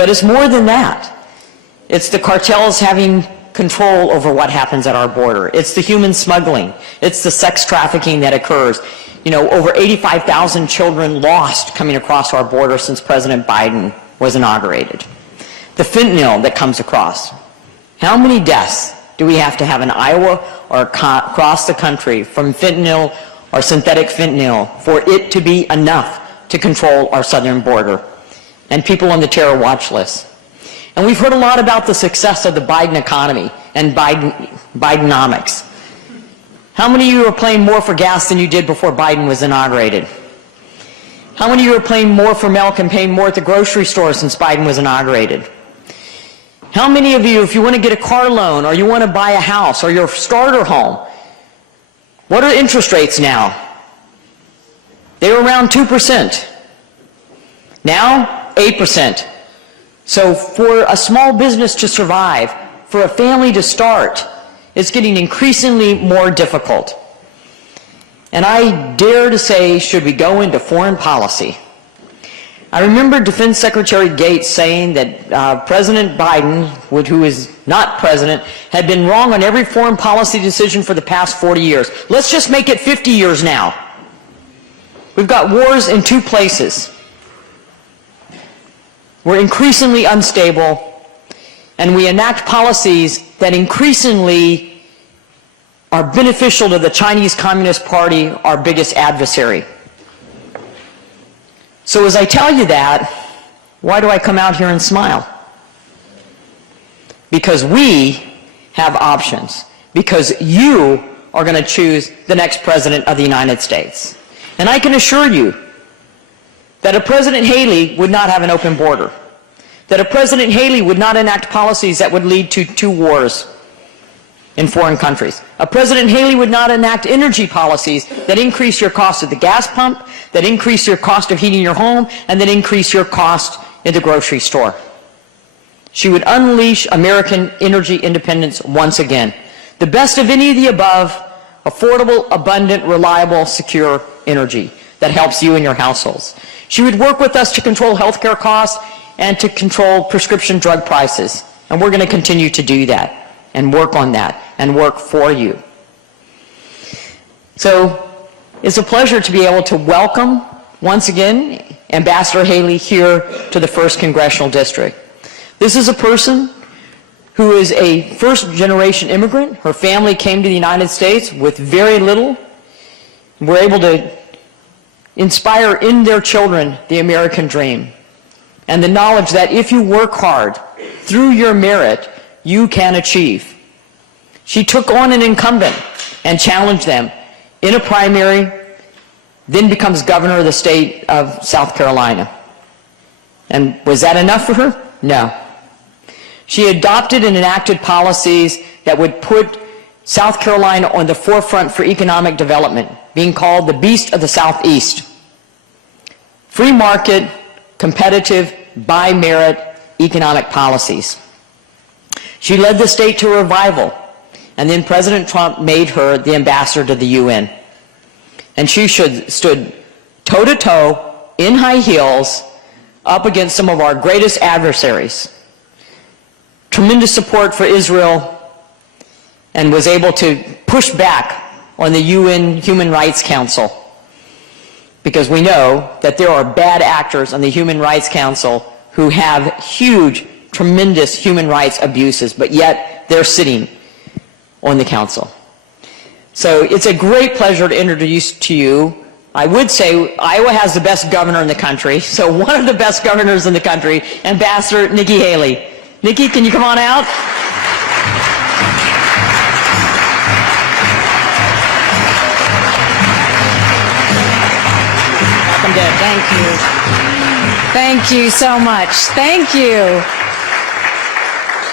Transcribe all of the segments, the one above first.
But it's more than that. It's the cartels having control over what happens at our border. It's the human smuggling. It's the sex trafficking that occurs. You know, over 85,000 children lost coming across our border since President Biden was inaugurated. The fentanyl that comes across. How many deaths do we have to have in Iowa or across the country from fentanyl or synthetic fentanyl for it to be enough to control our southern border? And people on the terror watch list. And we've heard a lot about the success of the Biden economy and Bidenomics. How many of you are paying more for gas than you did before Biden was inaugurated? How many of you are paying more for milk and paying more at the grocery store since Biden was inaugurated? How many of you, if you want to get a car loan or you want to buy a house or your starter home, what are interest rates now? They were around 2%. Now, 8%. So for a small business to survive, for a family to start, it's getting increasingly more difficult. And I dare to say, should we go into foreign policy? I remember Defense Secretary Gates saying that President Biden, who is not president, had been wrong on every foreign policy decision for the past 40 years. Let's just make it 50 years now. We've got wars in 2 places. We're increasingly unstable, and we enact policies that increasingly are beneficial to the Chinese Communist Party, our biggest adversary. So as I tell you that, why do I come out here and smile? Because we have options. Because you are going to choose the next president of the United States. And I can assure you that a President Haley would not have an open border, that a President Haley would not enact policies that would lead to 2 wars in foreign countries. A President Haley would not enact energy policies that increase your cost at the gas pump, that increase your cost of heating your home, and that increase your cost in the grocery store. She would unleash American energy independence once again. The best of any of the above, affordable, abundant, reliable, secure energy that helps you and your households. She would work with us to control healthcare costs and to control prescription drug prices. And we're going to continue to do that and work on that and work for you. So it's a pleasure to be able to welcome, once again, Ambassador Haley here to the 1st Congressional District. This is a person who is a first-generation immigrant. Her family came to the United States with very little. We're able to inspire in their children the American dream and the knowledge that if you work hard, through your merit, you can achieve. She took on an incumbent and challenged them in a primary, then becomes governor of the state of South Carolina. And was that enough for her? No. She adopted and enacted policies that would put South Carolina on the forefront for economic development, being called the Beast of the Southeast. Free market, competitive, by merit economic policies. She led the state to revival, and then President Trump made her the ambassador to the UN. And she stood toe-to-toe, in high heels, up against some of our greatest adversaries. Tremendous support for Israel, and was able to push back on the UN Human Rights Council, because we know that there are bad actors on the Human Rights Council who have huge, tremendous human rights abuses, but yet they're sitting on the council. So it's a great pleasure to introduce to you, I would say Iowa has the best governor in the country, so one of the best governors in the country, Ambassador Nikki Haley. Nikki, can you come on out? Welcome to, thank you. Thank you so much. Thank you.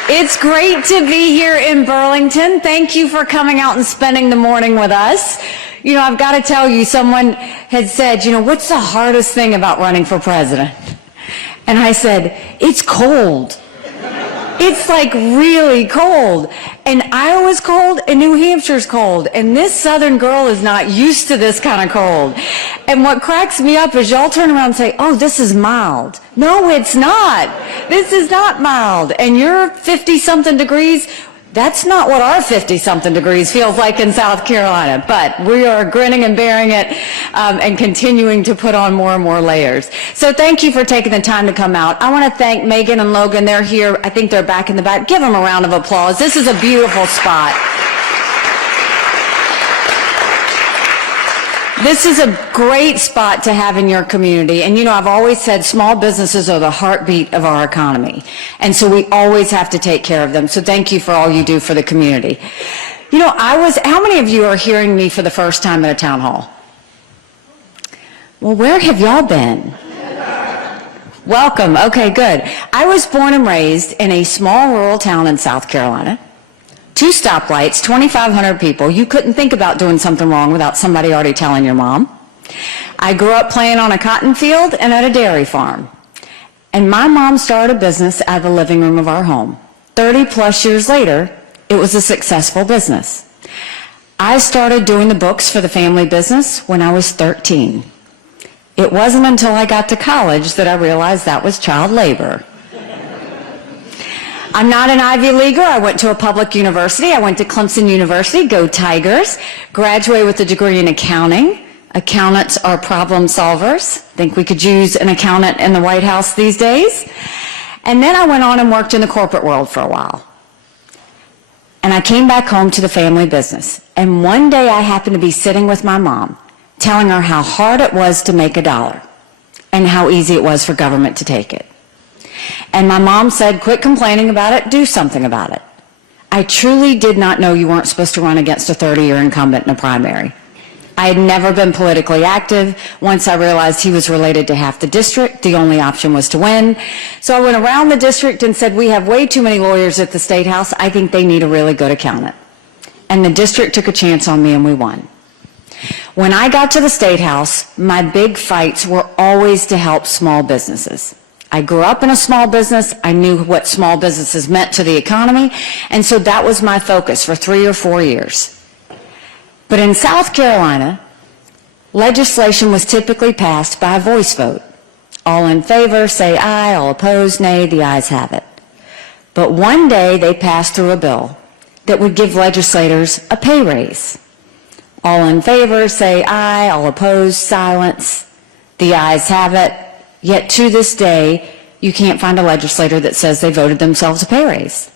It's great to be here in Burlington. Thank you for coming out and spending the morning with us. You know, I've got to tell you, someone had said, you know, what's the hardest thing about running for president? And I said, it's cold. It's like really cold. And Iowa's cold and New Hampshire's cold. And this Southern girl is not used to this kind of cold. And what cracks me up is y'all turn around and say, oh, this is mild. No, it's not. This is not mild. And your 50-something degrees, that's not what our 50-something degrees feels like in South Carolina, but we are grinning and bearing it and continuing to put on more and more layers. So thank you for taking the time to come out. I want to thank Megan and Logan. They're here. I think they're back in the back. Give them a round of applause. This is a beautiful spot. This is a great spot to have in your community. And you know, I've always said small businesses are the heartbeat of our economy. And so we always have to take care of them. So thank you for all you do for the community. You know, how many of you are hearing me for the first time at a town hall? Well, where have y'all been? Welcome. Okay, good. I was born and raised in a small rural town in South Carolina. 2 stoplights, 2,500 people. You couldn't think about doing something wrong without somebody already telling your mom. I grew up playing on a cotton field and at a dairy farm. And my mom started a business out of the living room of our home. 30 plus years later, it was a successful business. I started doing the books for the family business when I was 13. It wasn't until I got to college that I realized that was child labor. I'm not an Ivy Leaguer. I went to a public university. I went to Clemson University, go Tigers, graduated with a degree in accounting. Accountants are problem solvers. I think we could use an accountant in the White House these days. And then I went on and worked in the corporate world for a while. And I came back home to the family business. And one day I happened to be sitting with my mom, telling her how hard it was to make $1 and how easy it was for government to take it. And my mom said, quit complaining about it, do something about it. I truly did not know you weren't supposed to run against a 30-year incumbent in a primary. I had never been politically active. Once I realized he was related to half the district, the only option was to win. So I went around the district and said, we have way too many lawyers at the State House. I think they need a really good accountant. And the district took a chance on me and we won. When I got to the State House, my big fights were always to help small businesses. I grew up in a small business. I knew what small businesses meant to the economy, and so that was my focus for 3 or 4 years. But in South Carolina, legislation was typically passed by a voice vote. All in favor, say aye. All opposed, nay. The ayes have it. But one day they passed through a bill that would give legislators a pay raise. All in favor, say aye. All opposed, silence. The ayes have it. Yet to this day, you can't find a legislator that says they voted themselves a pay raise.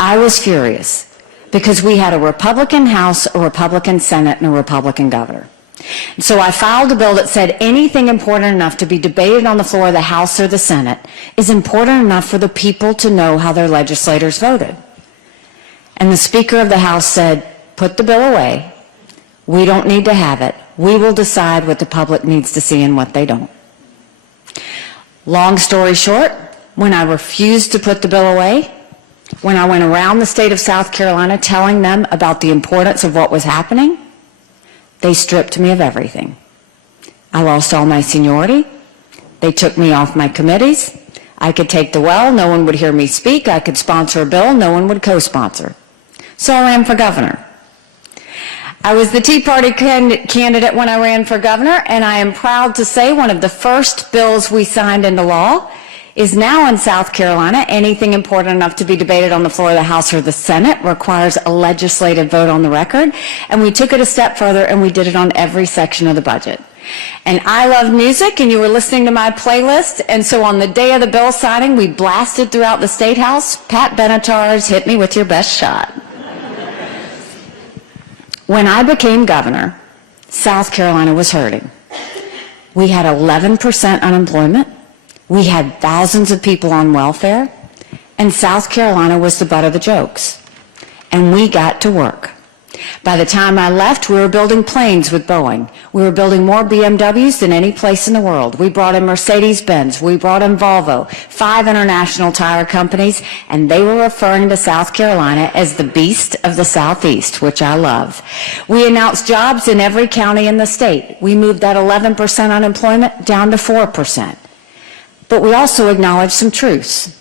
I was furious because we had a Republican House, a Republican Senate, and a Republican governor. And so I filed a bill that said anything important enough to be debated on the floor of the House or the Senate is important enough for the people to know how their legislators voted. And the Speaker of the House said, put the bill away. We don't need to have it. We will decide what the public needs to see and what they don't. Long story short, when I refused to put the bill away, when I went around the state of South Carolina telling them about the importance of what was happening, they stripped me of everything. I lost all my seniority. They took me off my committees. I could take the well, no one would hear me speak. I could sponsor a bill, no one would co-sponsor. So I ran for governor. I was the Tea Party candidate when I ran for governor, and I am proud to say one of the first bills we signed into law is now in South Carolina. Anything important enough to be debated on the floor of the House or the Senate requires a legislative vote on the record, and we took it a step further and we did it on every section of the budget. And I love music, and you were listening to my playlist, and so on the day of the bill signing, we blasted throughout the State House, Pat Benatar's Hit Me With Your Best Shot. When I became governor, South Carolina was hurting. We had 11% unemployment. We had thousands of people on welfare. And South Carolina was the butt of the jokes. And we got to work. By the time I left, we were building planes with Boeing. We were building more BMWs than any place in the world. We brought in Mercedes-Benz. We brought in Volvo, 5 international tire companies, and they were referring to South Carolina as the beast of the Southeast, which I love. We announced jobs in every county in the state. We moved that 11% unemployment down to 4%. But we also acknowledged some truths.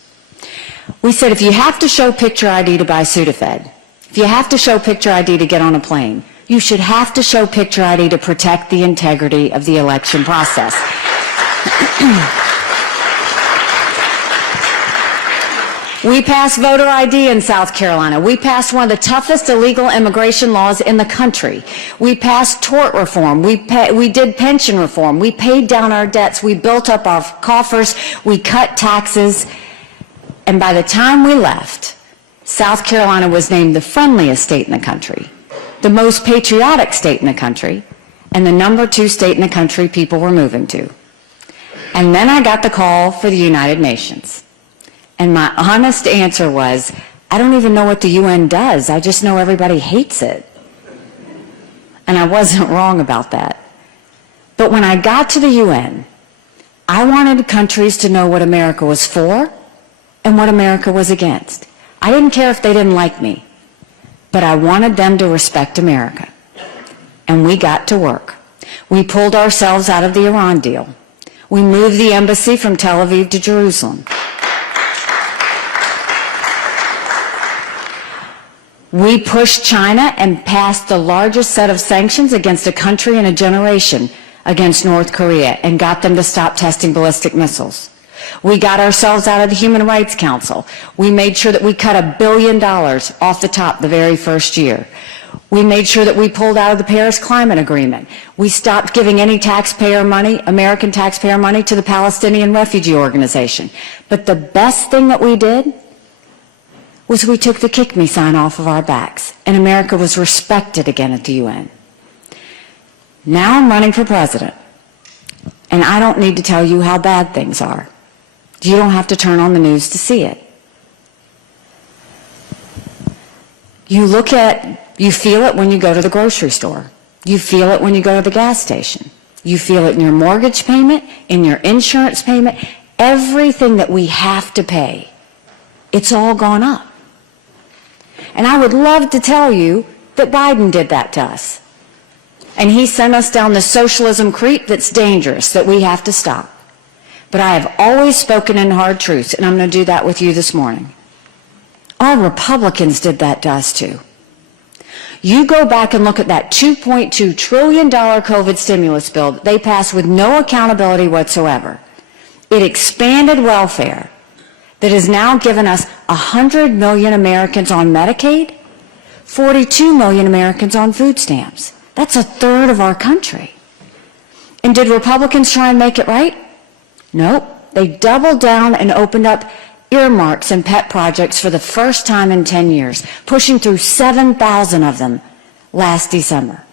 We said if you have to show picture ID to buy Sudafed, if you have to show picture ID to get on a plane, you should have to show picture ID to protect the integrity of the election process. We passed voter ID in South Carolina. We passed one of the toughest illegal immigration laws in the country. We passed tort reform. We did pension reform. We paid down our debts. We built up our coffers. We cut taxes. And by the time we left, South Carolina was named the friendliest state in the country, the most patriotic state in the country, and the #2 state in the country people were moving to. And then I got the call for the United Nations. And my honest answer was, I don't even know what the UN does. I just know everybody hates it. And I wasn't wrong about that. But when I got to the UN, I wanted countries to know what America was for and what America was against. I didn't care if they didn't like me, but I wanted them to respect America. And we got to work. We pulled ourselves out of the Iran deal. We moved the embassy from Tel Aviv to Jerusalem. We pushed China and passed the largest set of sanctions against a country in a generation against North Korea and got them to stop testing ballistic missiles. We got ourselves out of the Human Rights Council. We made sure that we cut $1 billion off the top the very first year. We made sure that we pulled out of the Paris Climate Agreement. We stopped giving any taxpayer money, American taxpayer money, to the Palestinian Refugee Organization. But the best thing that we did was we took the kick me sign off of our backs, and America was respected again at the UN. Now I'm running for president, and I don't need to tell you how bad things are. You don't have to turn on the news to see it. You feel it when you go to the grocery store. You feel it when you go to the gas station. You feel it in your mortgage payment, in your insurance payment, everything that we have to pay. It's all gone up. And I would love to tell you that Biden did that to us. And he sent us down the socialism creep that's dangerous, that we have to stop. But I have always spoken in hard truths, and I'm going to do that with you this morning. Our Republicans did that to us too. You go back and look at that $2.2 trillion COVID stimulus bill that they passed with no accountability whatsoever. It expanded welfare that has now given us 100 million Americans on Medicaid, 42 million Americans on food stamps. That's a third of our country. And did Republicans try and make it right? Nope. They doubled down and opened up earmarks and pet projects for the first time in 10 years, pushing through 7,000 of them last December.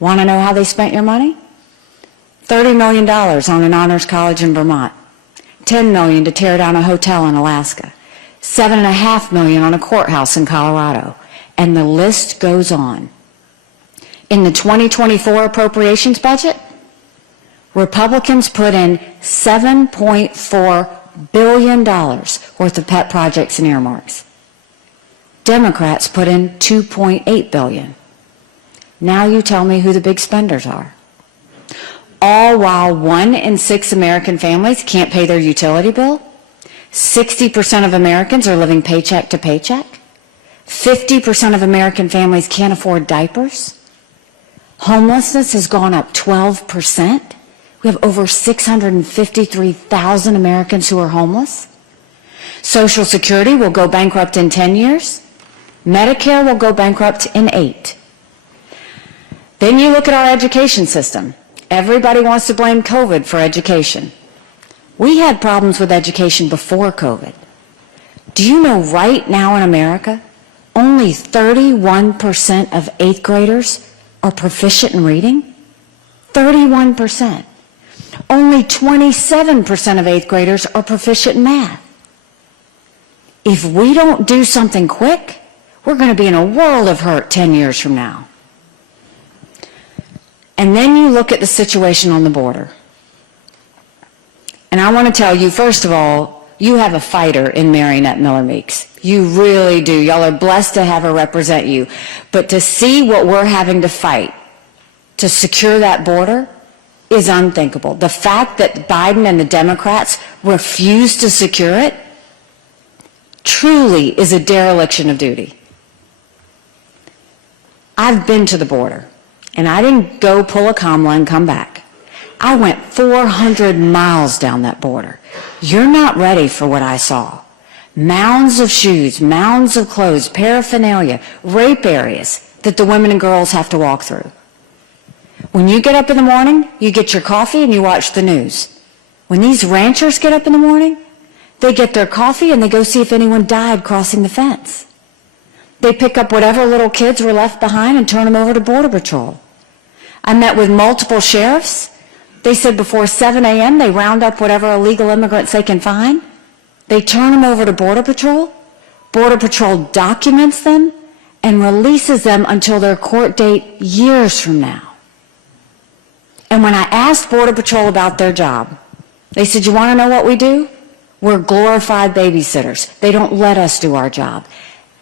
Want to know how they spent your money? $30 million on an honors college in Vermont, $10 million to tear down a hotel in Alaska, $7.5 million on a courthouse in Colorado, and the list goes on. In the 2024 appropriations budget, Republicans put in $7.4 billion worth of pet projects and earmarks. Democrats put in $2.8 billion. Now you tell me who the big spenders are. All while 1 in 6 American families can't pay their utility bill, 60% of Americans are living paycheck to paycheck, 50% of American families can't afford diapers, homelessness has gone up 12%. We have over 653,000 Americans who are homeless. Social Security will go bankrupt in 10 years. Medicare will go bankrupt in 8. Then you look at our education system. Everybody wants to blame COVID for education. We had problems with education before COVID. Do you know right now in America, only 31% of 8th graders are proficient in reading? 31%. Only 27% of 8th graders are proficient in math. If we don't do something quick, we're going to be in a world of hurt 10 years from now. And then you look at the situation on the border. And I want to tell you, first of all, you have a fighter in Mariannette Miller-Meeks. You really do. Y'all are blessed to have her represent you. But to see what we're having to fight to secure that border is unthinkable. The fact that Biden and the Democrats refuse to secure it truly is a dereliction of duty. I've been to the border, and I didn't go pull a Kamala and come back. I went 400 miles down that border. You're not ready for what I saw. Mounds of shoes, mounds of clothes, paraphernalia, rape areas that the women and girls have to walk through. When you get up in the morning, you get your coffee and you watch the news. When these ranchers get up in the morning, they get their coffee and they go see if anyone died crossing the fence. They pick up whatever little kids were left behind and turn them over to Border Patrol. I met with multiple sheriffs. They said before 7 a.m. they round up whatever illegal immigrants they can find. They turn them over to Border Patrol. Border Patrol documents them and releases them until their court date years from now. And when I asked Border Patrol about their job, they said, you want to know what we do? We're glorified babysitters. They don't let us do our job.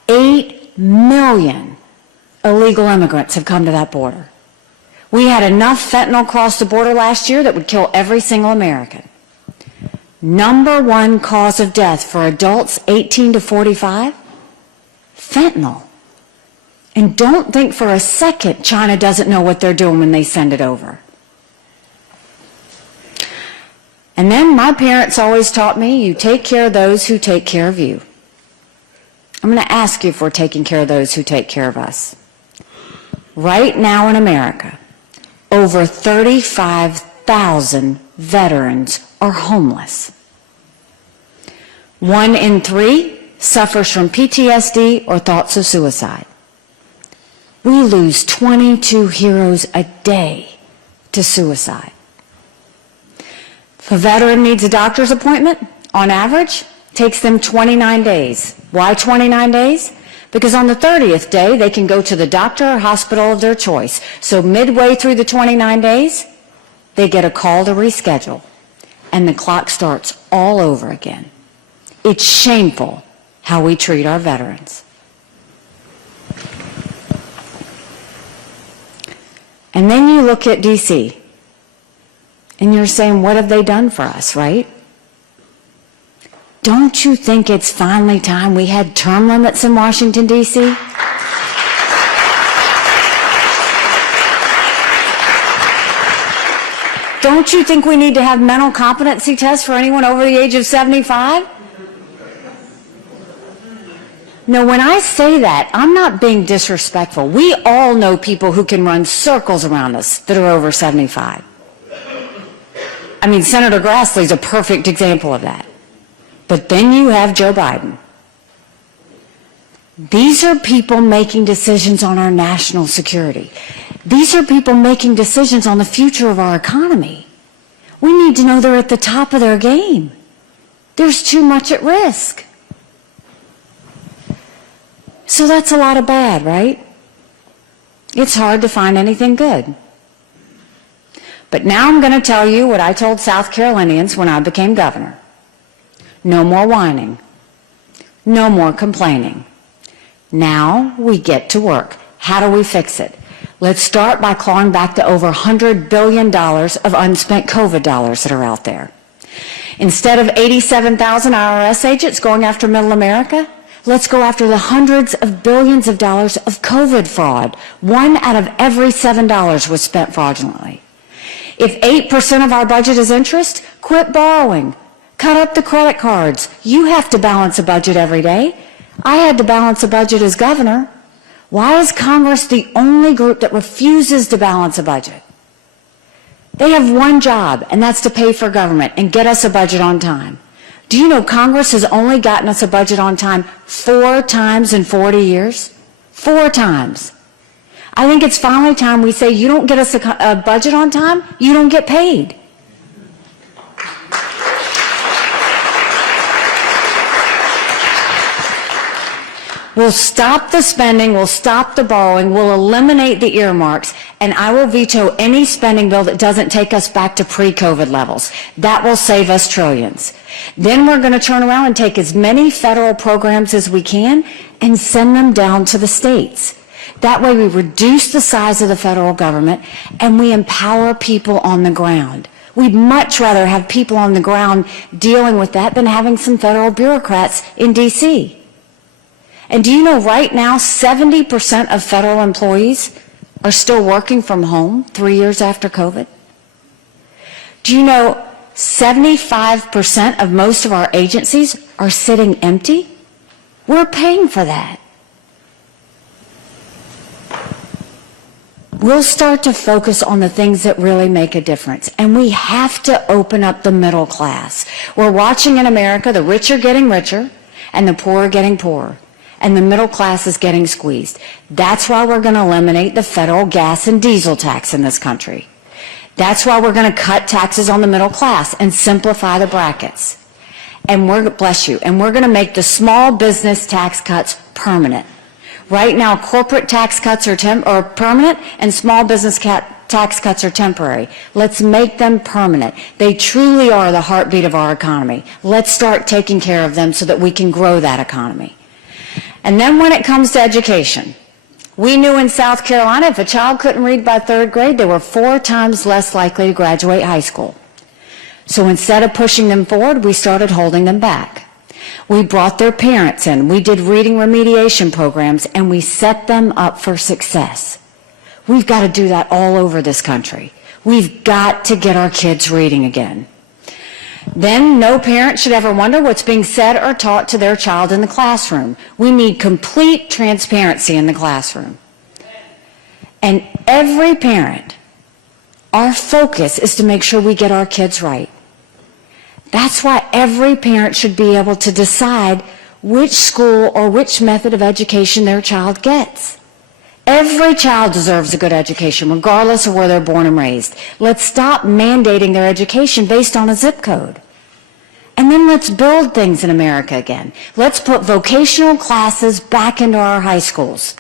8 million illegal immigrants have come to that border. We had enough fentanyl cross the border last year that would kill every single American. Number one cause of death for adults 18 to 45, fentanyl. And don't think for a second China doesn't know what they're doing when they send it over. And then my parents always taught me, you take care of those who take care of you. I'm going to ask you if we're taking care of those who take care of us. Right now in America, over 35,000 veterans are homeless. 1 in 3 suffers from PTSD or thoughts of suicide. We lose 22 heroes a day to suicide. If a veteran needs a doctor's appointment, on average, takes them 29 days. Why 29 days? Because on the 30th day, they can go to the doctor or hospital of their choice. So midway through the 29 days, they get a call to reschedule, and the clock starts all over again. It's shameful how we treat our veterans. And then you look at D.C., and you're saying, what have they done for us, right? Don't you think it's finally time we had term limits in Washington, D.C.? Don't you think we need to have mental competency tests for anyone over the age of 75? No, when I say that, I'm not being disrespectful. We all know people who can run circles around us that are over 75. I mean, Senator Grassley's a perfect example of that. But then you have Joe Biden. These are people making decisions on our national security. These are people making decisions on the future of our economy. We need to know they're at the top of their game. There's too much at risk. So that's a lot of bad, right? It's hard to find anything good. But now I'm going to tell you what I told South Carolinians when I became governor. No more whining. No more complaining. Now we get to work. How do we fix it? Let's start by clawing back the over $100 billion of unspent COVID dollars that are out there. Instead of 87,000 IRS agents going after middle America, let's go after the hundreds of billions of dollars of COVID fraud. 1 out of every $7 was spent fraudulently. If 8% of our budget is interest, quit borrowing. Cut up the credit cards. You have to balance a budget every day. I had to balance a budget as governor. Why is Congress the only group that refuses to balance a budget? They have one job, and that's to pay for government and get us a budget on time. Do you know Congress has only gotten us a budget on time 4 times in 40 years? 4 times. I think it's finally time we say, you don't get us a budget on time, you don't get paid. We'll stop the spending, we'll stop the borrowing, we'll eliminate the earmarks, and I will veto any spending bill that doesn't take us back to pre-COVID levels. That will save us trillions. Then we're going to turn around and take as many federal programs as we can and send them down to the states. That way we reduce the size of the federal government and we empower people on the ground. We'd much rather have people on the ground dealing with that than having some federal bureaucrats in D.C. And do you know right now 70% of federal employees are still working from home 3 years after COVID? Do you know 75% of most of our agencies are sitting empty? We're paying for that. We'll start to focus on the things that really make a difference. And we have to open up the middle class. We're watching in America the rich are getting richer and the poor are getting poorer. And the middle class is getting squeezed. That's why we're going to eliminate the federal gas and diesel tax in this country. That's why we're going to cut taxes on the middle class and simplify the brackets. And we're going to make the small business tax cuts permanent. Right now, corporate tax cuts are permanent and small business tax cuts are temporary. Let's make them permanent. They truly are the heartbeat of our economy. Let's start taking care of them so that we can grow that economy. And then when it comes to education, we knew in South Carolina if a child couldn't read by 3rd grade, they were 4 times less likely to graduate high school. So instead of pushing them forward, we started holding them back. We brought their parents in, we did reading remediation programs, and we set them up for success. We've got to do that all over this country. We've got to get our kids reading again. Then no parent should ever wonder what's being said or taught to their child in the classroom. We need complete transparency in the classroom. And every parent, our focus is to make sure we get our kids right. That's why every parent should be able to decide which school or which method of education their child gets. Every child deserves a good education, regardless of where they're born and raised. Let's stop mandating their education based on a zip code. And then let's build things in America again. Let's put vocational classes back into our high schools.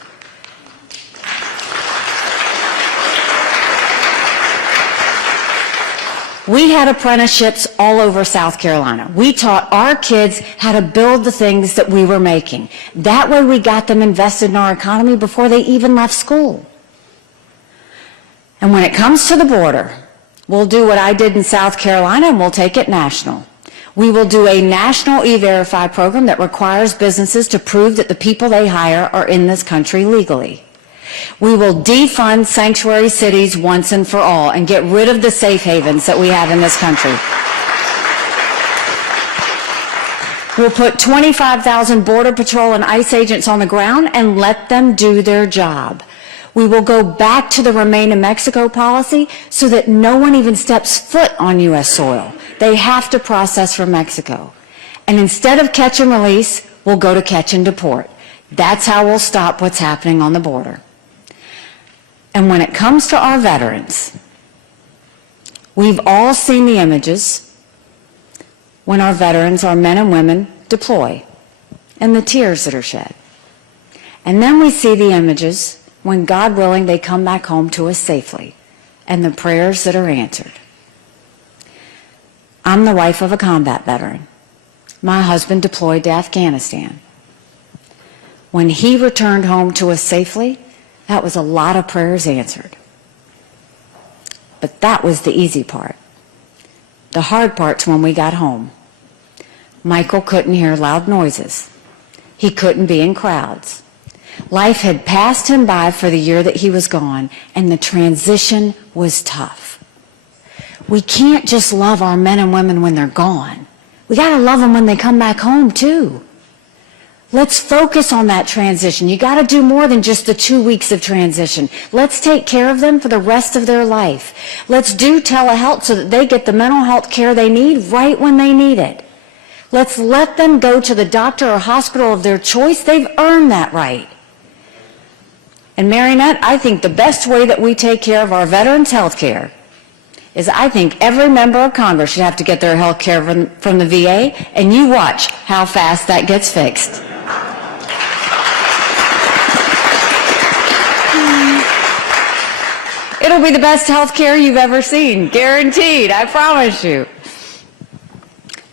We had apprenticeships all over South Carolina. We taught our kids how to build the things that we were making. That way we got them invested in our economy before they even left school. And when it comes to the border, we'll do what I did in South Carolina and we'll take it national. We will do a national E-Verify program that requires businesses to prove that the people they hire are in this country legally. We will defund sanctuary cities once and for all and get rid of the safe havens that we have in this country. We'll put 25,000 Border Patrol and ICE agents on the ground and let them do their job. We will go back to the Remain in Mexico policy so that no one even steps foot on U.S. soil. They have to process from Mexico. And instead of catch and release, we'll go to catch and deport. That's how we'll stop what's happening on the border. And when it comes to our veterans, we've all seen the images when our veterans, our men and women, deploy and the tears that are shed. And then we see the images when, God willing, they come back home to us safely and the prayers that are answered. I'm the wife of a combat veteran. My husband deployed to Afghanistan. When he returned home to us safely, that was a lot of prayers answered. But that was the easy part. The hard part's when we got home. Michael couldn't hear loud noises. He couldn't be in crowds. Life had passed him by for the year that he was gone, and the transition was tough. We can't just love our men and women when they're gone. We got to love them when they come back home, too. Let's focus on that transition. You got to do more than just the 2 weeks of transition. Let's take care of them for the rest of their life. Let's do telehealth so that they get the mental health care they need right when they need it. Let's let them go to the doctor or hospital of their choice. They've earned that right. And Mariannette, I think the best way that we take care of our veterans' health care is I think every member of Congress should have to get their health care from the VA, and you watch how fast that gets fixed. It'll be the best health care you've ever seen, guaranteed, I promise you.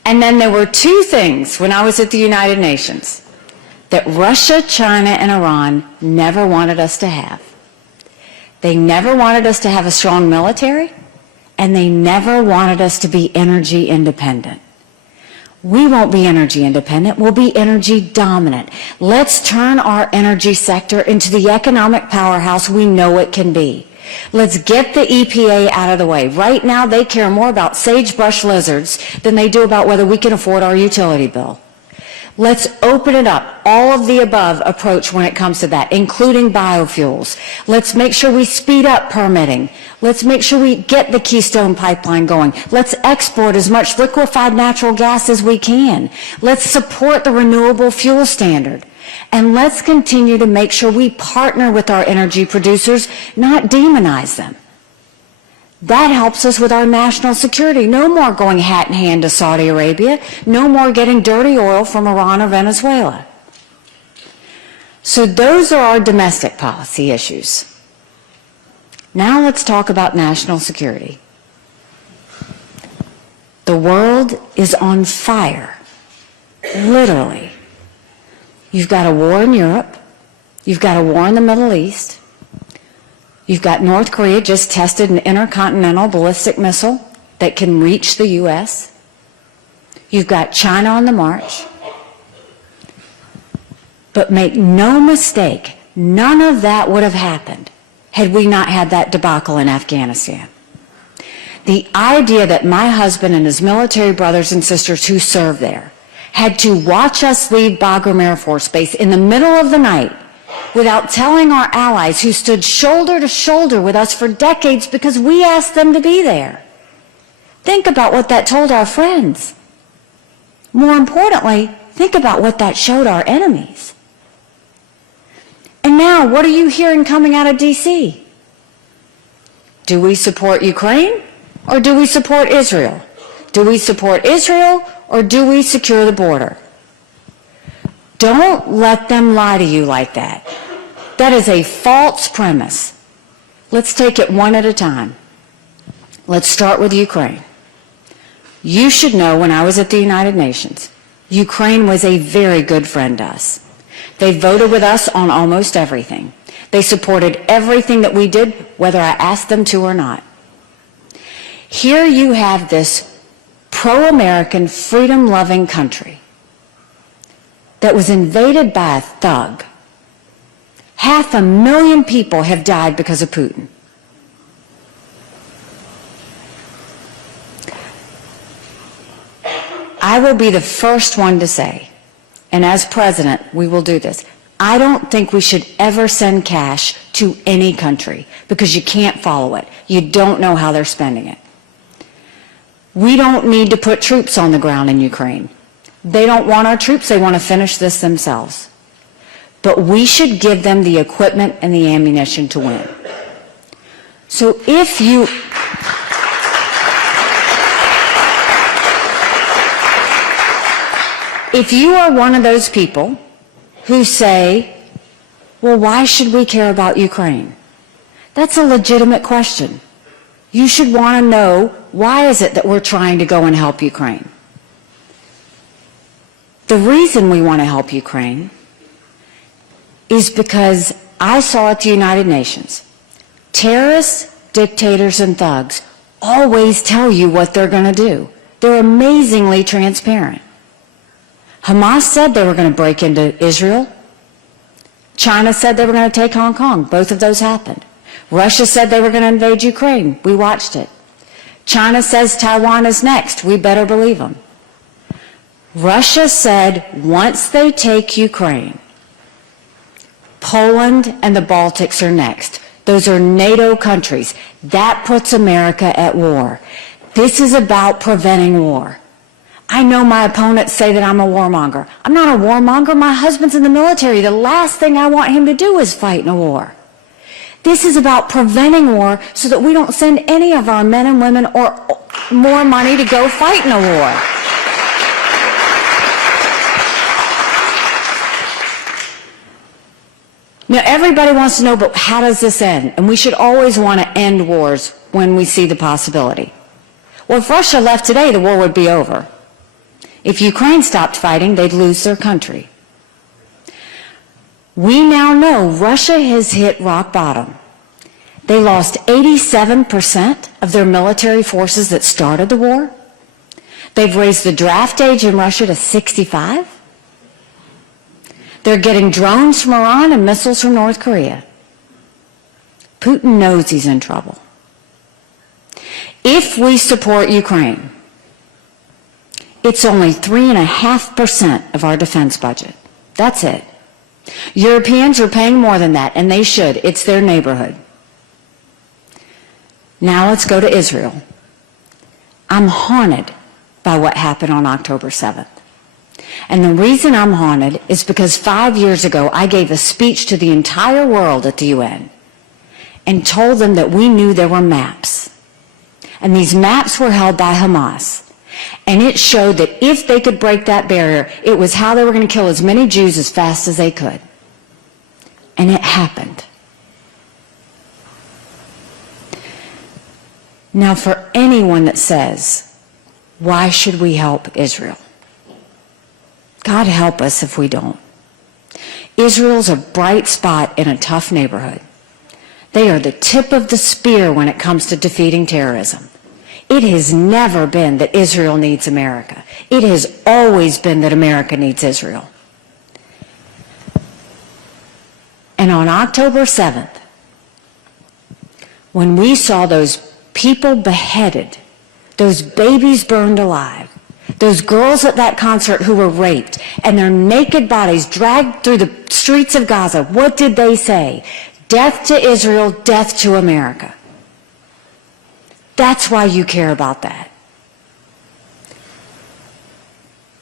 And then there were 2 things when I was at the United Nations that Russia, China, and Iran never wanted us to have. They never wanted us to have a strong military, and they never wanted us to be energy independent. We won't be energy independent, we'll be energy dominant. Let's turn our energy sector into the economic powerhouse we know it can be. Let's get the EPA out of the way. Right now, they care more about sagebrush lizards than they do about whether we can afford our utility bill. Let's open it up, all of the above approach when it comes to that, including biofuels. Let's make sure we speed up permitting. Let's make sure we get the Keystone Pipeline going. Let's export as much liquefied natural gas as we can. Let's support the renewable fuel standard. And let's continue to make sure we partner with our energy producers, not demonize them. That helps us with our national security. No more going hat in hand to Saudi Arabia. No more getting dirty oil from Iran or Venezuela. So those are our domestic policy issues. Now let's talk about national security. The world is on fire, literally. You've got a war in Europe. You've got a war in the Middle East. You've got North Korea just tested an intercontinental ballistic missile that can reach the U.S. You've got China on the march. But make no mistake, none of that would have happened had we not had that debacle in Afghanistan. The idea that my husband and his military brothers and sisters who serve there had to watch us leave Bagram Air Force Base in the middle of the night without telling our allies who stood shoulder to shoulder with us for decades because we asked them to be there. Think about what that told our friends. More importantly, think about what that showed our enemies. And now, what are you hearing coming out of D.C.? Do we support Ukraine or do we support Israel? Do we support Israel or do we secure the border? Don't let them lie to you like that. That is a false premise. Let's take it one at a time. Let's start with Ukraine. You should know when I was at the United Nations, Ukraine was a very good friend to us. They voted with us on almost everything. They supported everything that we did, whether I asked them to or not. Here you have this pro-American, freedom-loving country that was invaded by a thug. 500,000 people have died because of Putin. I will be the first one to say, and as president, we will do this, I don't think we should ever send cash to any country because you can't follow it. You don't know how they're spending it. We don't need to put troops on the ground in Ukraine. They don't want our troops. They want to finish this themselves. But we should give them the equipment and the ammunition to win. So if you are one of those people who say, well, why should we care about Ukraine? That's a legitimate question. You should want to know, why is it that we're trying to go and help Ukraine? The reason we want to help Ukraine is because I saw at the United Nations, terrorists, dictators, and thugs always tell you what they're going to do. They're amazingly transparent. Hamas said they were going to break into Israel. China said they were going to take Hong Kong. Both of those happened. Russia said they were going to invade Ukraine. We watched it. China says Taiwan is next. We better believe them. Russia said once they take Ukraine, Poland and the Baltics are next. Those are NATO countries. That puts America at war. This is about preventing war. I know my opponents say that I'm a warmonger. I'm not a warmonger. My husband's in the military. The last thing I want him to do is fight in a war. This is about preventing war so that we don't send any of our men and women or more money to go fight in a war. Now, everybody wants to know, but how does this end? And we should always want to end wars when we see the possibility. Well, if Russia left today, the war would be over. If Ukraine stopped fighting, they'd lose their country. We now know Russia has hit rock bottom. They lost 87% of their military forces that started the war. They've raised the draft age in Russia to 65. They're getting drones from Iran and missiles from North Korea. Putin knows he's in trouble. If we support Ukraine, it's only 3.5% of our defense budget. That's it. Europeans are paying more than that, and they should. It's their neighborhood. Now let's go to Israel. I'm haunted by what happened on October 7th. And the reason I'm haunted is because 5 years ago, I gave a speech to the entire world at the UN and told them that we knew there were maps. And these maps were held by Hamas. And it showed that if they could break that barrier, it was how they were going to kill as many Jews as fast as they could. And it happened. Now, for anyone that says, why should we help Israel? God help us if we don't. Israel's a bright spot in a tough neighborhood. They are the tip of the spear when it comes to defeating terrorism. It has never been that Israel needs America. It has always been that America needs Israel. And on October 7th, when we saw those people beheaded, those babies burned alive, those girls at that concert who were raped, and their naked bodies dragged through the streets of Gaza, what did they say? Death to Israel, death to America. That's why you care about that.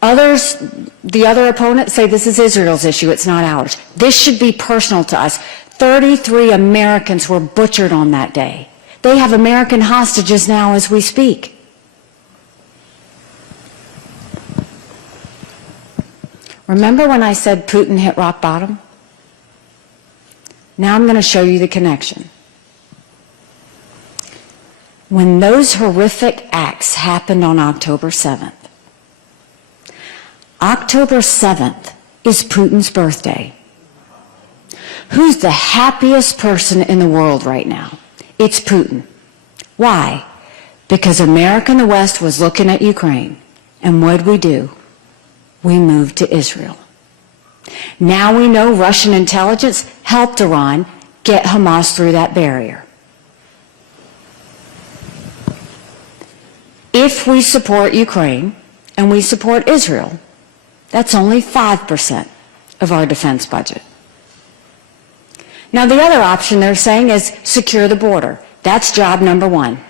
Others, the other opponents say this is Israel's issue, it's not ours. This should be personal to us. 33 Americans were butchered on that day. They have American hostages now as we speak. Remember when I said Putin hit rock bottom? Now I'm going to show you the connection. When those horrific acts happened on October 7th, October 7th is Putin's birthday. Who's the happiest person in the world right now? It's Putin. Why? Because America and the West was looking at Ukraine. And what did we do? We moved to Israel. Now we know Russian intelligence helped Iran get Hamas through that barrier. If we support Ukraine and we support Israel, that's only 5% of our defense budget. Now the other option they're saying is secure the border. That's job number one.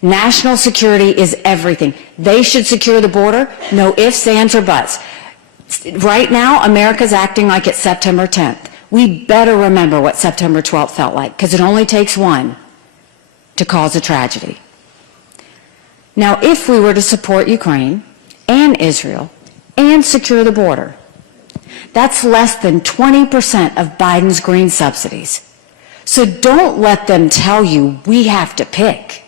National security is everything. They should secure the border, no ifs, ands, or buts. Right now, America's acting like it's September 10th. We better remember what September 12th felt like, because it only takes one to cause a tragedy. Now, if we were to support Ukraine and Israel and secure the border, that's less than 20% of Biden's green subsidies. So don't let them tell you we have to pick.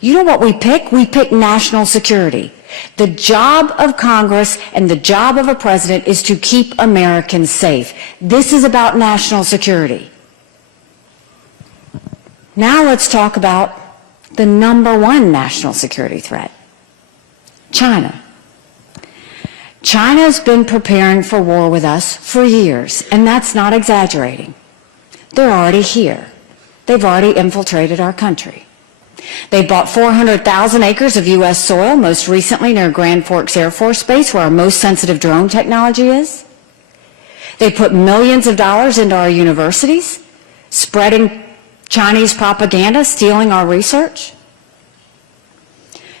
You know what we pick? We pick national security. The job of Congress and the job of a president is to keep Americans safe. This is about national security. Now let's talk about the number one national security threat, China. China's been preparing for war with us for years, and that's not exaggerating. They're already here. They've already infiltrated our country. They bought 400,000 acres of U.S. soil, most recently near Grand Forks Air Force Base, where our most sensitive drone technology is. They put millions of dollars into our universities, spreading Chinese propaganda, stealing our research.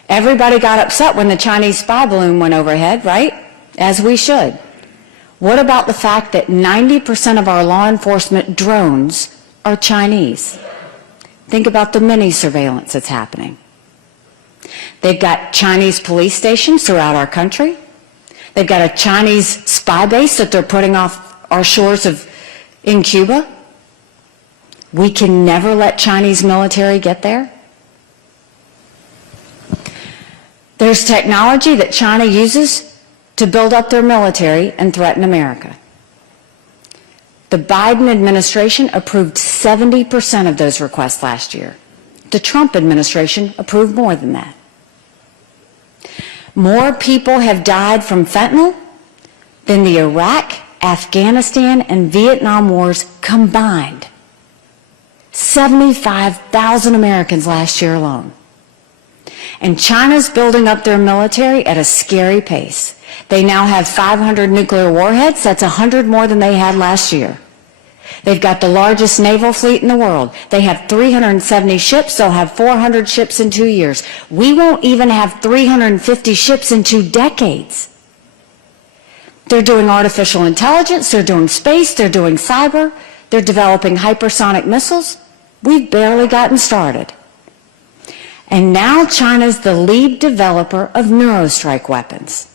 Everybody got upset when the Chinese spy balloon went overhead, right? As we should. What about the fact that 90% of our law enforcement drones are Chinese? Think about the mini surveillance that's happening. They've got Chinese police stations throughout our country. They've got a Chinese spy base that they're putting off our shores in Cuba. We can never let Chinese military get there. There's technology that China uses to build up their military and threaten America. The Biden administration approved 70% of those requests last year. The Trump administration approved more than that. More people have died from fentanyl than the Iraq, Afghanistan, and Vietnam wars combined. 75,000 Americans last year alone. And China's building up their military at a scary pace. They now have 500 nuclear warheads. That's 100 more than they had last year. They've got the largest naval fleet in the world. They have 370 ships. They'll have 400 ships in 2 years. We won't even have 350 ships in 2 decades. They're doing artificial intelligence. They're doing space. They're doing cyber. They're developing hypersonic missiles. We've barely gotten started. And now China's the lead developer of neurostrike weapons.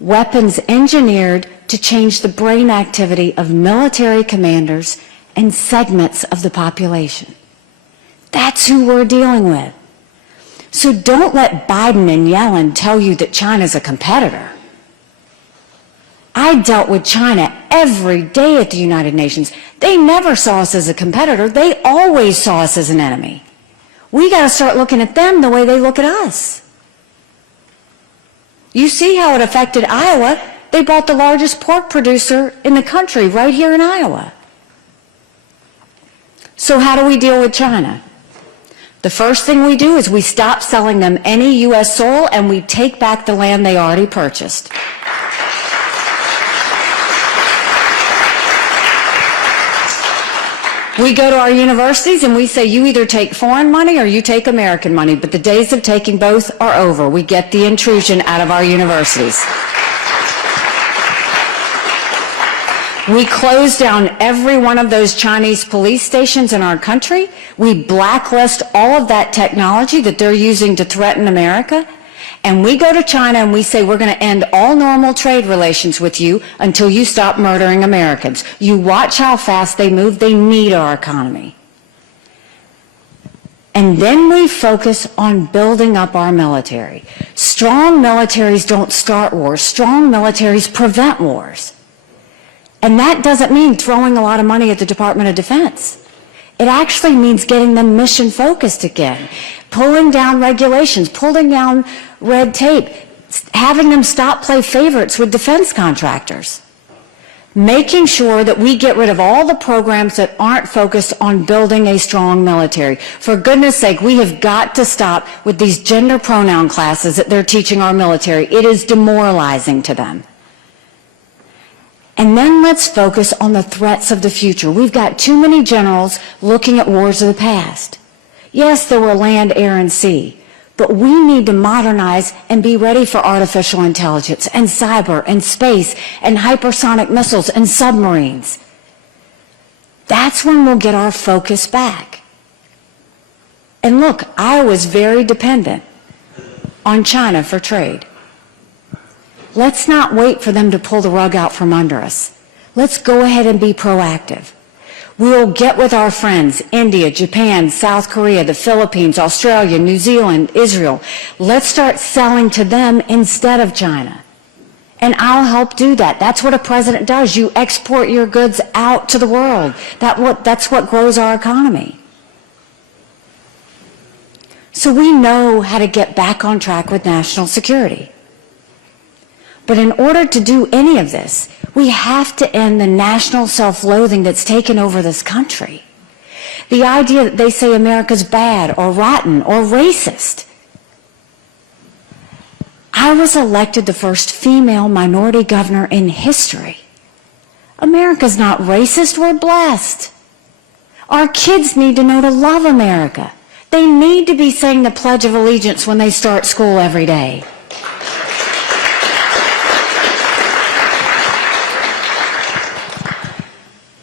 Weapons engineered to change the brain activity of military commanders and segments of the population. That's who we're dealing with. So don't let Biden and Yellen tell you that China's a competitor. I dealt with China every day at the United Nations. They never saw us as a competitor. They always saw us as an enemy. We got to start looking at them the way they look at us. You see how it affected Iowa. They bought the largest pork producer in the country right here in Iowa. So how do we deal with China? The first thing we do is we stop selling them any U.S. soil and we take back the land they already purchased. We go to our universities and we say, you either take foreign money or you take American money, but the days of taking both are over. We get the intrusion out of our universities. We close down every one of those Chinese police stations in our country. We blacklist all of that technology that they're using to threaten America. And we go to China and we say, we're going to end all normal trade relations with you until you stop murdering Americans. You watch how fast they move. They need our economy. And then we focus on building up our military. Strong militaries don't start wars. Strong militaries prevent wars. And that doesn't mean throwing a lot of money at the Department of Defense. It actually means getting them mission focused again, pulling down regulations, pulling down red tape, having them stop play favorites with defense contractors, making sure that we get rid of all the programs that aren't focused on building a strong military. For goodness sake, we have got to stop with these gender pronoun classes that they're teaching our military. It is demoralizing to them. And then let's focus on the threats of the future. We've got too many generals looking at wars of the past. Yes, there were land, air, and sea, but we need to modernize and be ready for artificial intelligence and cyber and space and hypersonic missiles and submarines. That's when we'll get our focus back. And look, Iowa's very dependent on China for trade. Let's not wait for them to pull the rug out from under us. Let's go ahead and be proactive. We'll get with our friends, India, Japan, South Korea, the Philippines, Australia, New Zealand, Israel. Let's start selling to them instead of China. And I'll help do that. That's what a president does. You export your goods out to the world. That's what grows our economy. So we know how to get back on track with national security. But in order to do any of this, we have to end the national self-loathing that's taken over this country. The idea that they say America's bad or rotten or racist. I was elected the first female minority governor in history. America's not racist, we're blessed. Our kids need to know to love America. They need to be saying the Pledge of Allegiance when they start school every day.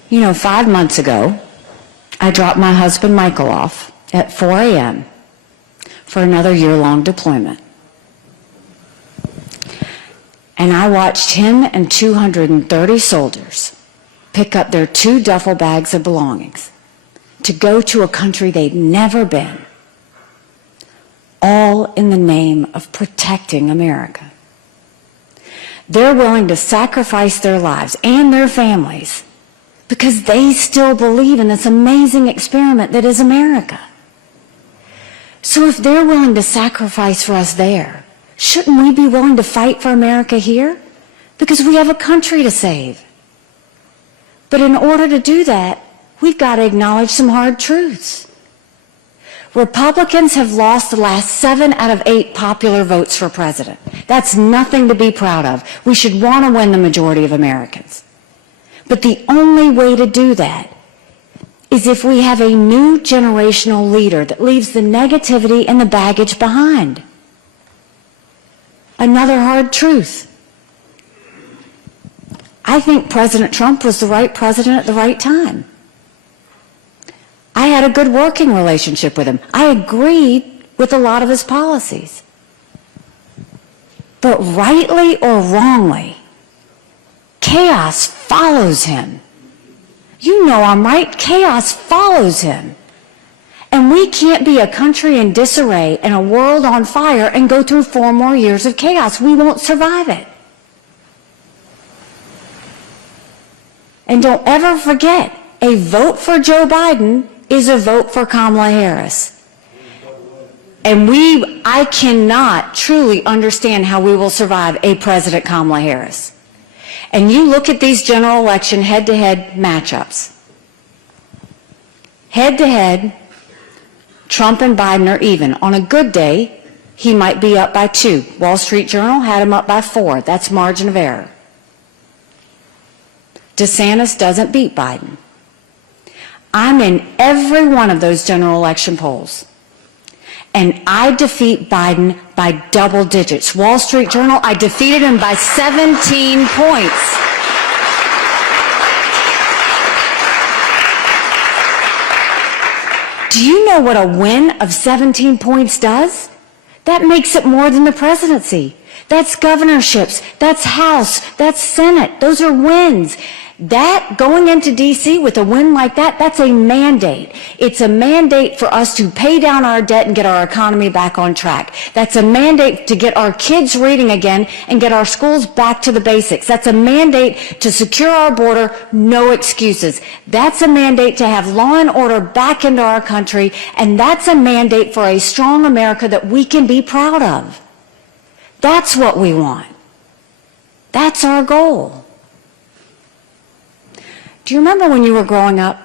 You know, 5 months ago, I dropped my husband Michael off at 4 a.m. for another year-long deployment. And I watched him and 230 soldiers pick up their 2 duffel bags of belongings to go to a country they'd never been, all in the name of protecting America. They're willing to sacrifice their lives and their families because they still believe in this amazing experiment that is America. So if they're willing to sacrifice for us there, shouldn't we be willing to fight for America here? Because we have a country to save. But in order to do that, we've got to acknowledge some hard truths. Republicans have lost the last 7 out of 8 popular votes for president. That's nothing to be proud of. We should want to win the majority of Americans. But the only way to do that is if we have a new generational leader that leaves the negativity and the baggage behind. Another hard truth. I think President Trump was the right president at the right time. I had a good working relationship with him. I agreed with a lot of his policies. But rightly or wrongly, chaos follows him. You know I'm right. Chaos follows him. And we can't be a country in disarray and a world on fire and go through 4 more years of chaos. We won't survive it. And don't ever forget, a vote for Joe Biden is a vote for Kamala Harris. And I cannot truly understand how we will survive a President Kamala Harris. And you look at these general election head-to-head matchups. Head-to-head, Trump and Biden are even. On a good day, he might be up by 2. Wall Street Journal had him up by 4. That's margin of error. DeSantis doesn't beat Biden. I'm in every one of those general election polls. And I defeat Biden by double digits. Wall Street Journal, I defeated him by 17 points. Do you know what a win of 17 points does? That makes it more than the presidency. That's governorships, that's House, that's Senate. Those are wins. That, going into D.C. with a win like that, that's a mandate. It's a mandate for us to pay down our debt and get our economy back on track. That's a mandate to get our kids reading again and get our schools back to the basics. That's a mandate to secure our border, no excuses. That's a mandate to have law and order back into our country, and that's a mandate for a strong America that we can be proud of. That's what we want. That's our goal. Do you remember when you were growing up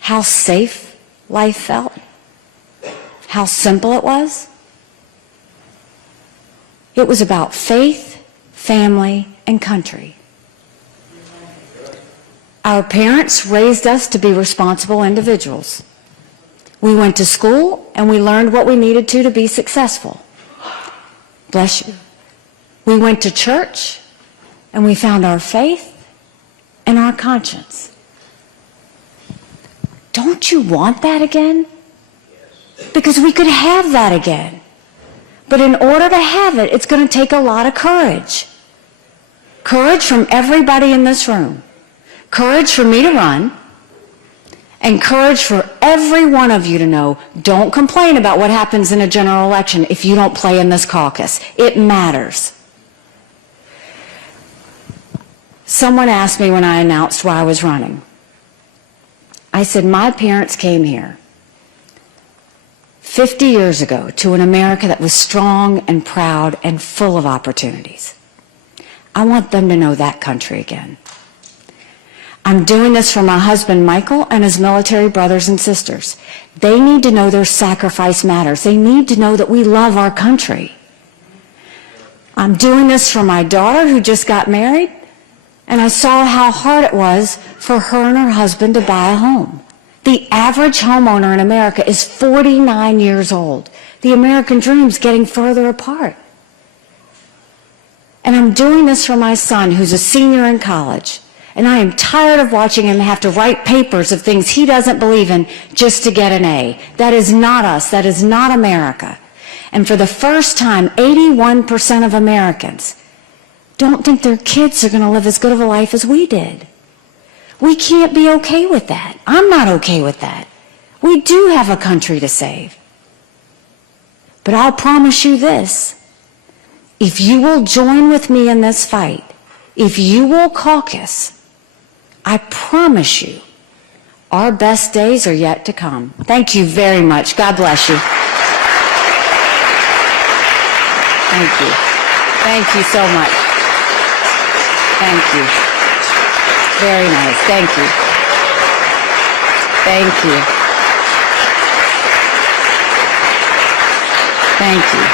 how safe life felt? How simple it was? It was about faith, family, and country. Our parents raised us to be responsible individuals. We went to school and we learned what we needed to be successful. Bless you. We went to church and we found our faith and our conscience. Don't you want that again? Because we could have that again. But in order to have it, it's going to take a lot of courage. Courage from everybody in this room. Courage for me to run. And courage for every one of you to know, don't complain about what happens in a general election if you don't play in this caucus. It matters. Someone asked me when I announced why I was running. I said, my parents came here 50 years ago to an America that was strong and proud and full of opportunities. I want them to know that country again. I'm doing this for my husband, Michael, and his military brothers and sisters. They need to know their sacrifice matters. They need to know that we love our country. I'm doing this for my daughter who just got married, and I saw how hard it was for her and her husband to buy a home. The average homeowner in America is 49 years old. The American dream's getting further apart. And I'm doing this for my son who's a senior in college. And I am tired of watching him have to write papers of things he doesn't believe in just to get an A. That is not us. That is not America. And for the first time, 81% of Americans don't think their kids are going to live as good of a life as we did. We can't be okay with that. I'm not okay with that. We do have a country to save. But I'll promise you this. If you will join with me in this fight, if you will caucus, I promise you, our best days are yet to come. Thank you very much. God bless you. Thank you. Thank you so much. Thank you. Very nice. Thank you. Thank you. Thank you.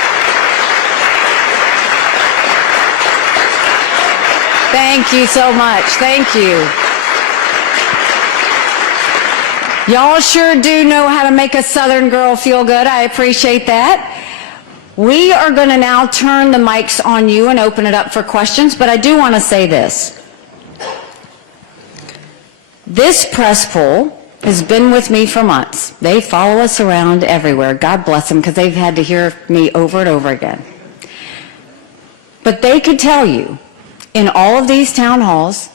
Thank you so much. Thank you. Y'all sure do know how to make a Southern girl feel good. I appreciate that. We are going to now turn the mics on you and open it up for questions, but I do want to say this. This press pool has been with me for months. They follow us around everywhere. God bless them, because they've had to hear me over and over again. But they could tell you, in all of these town halls,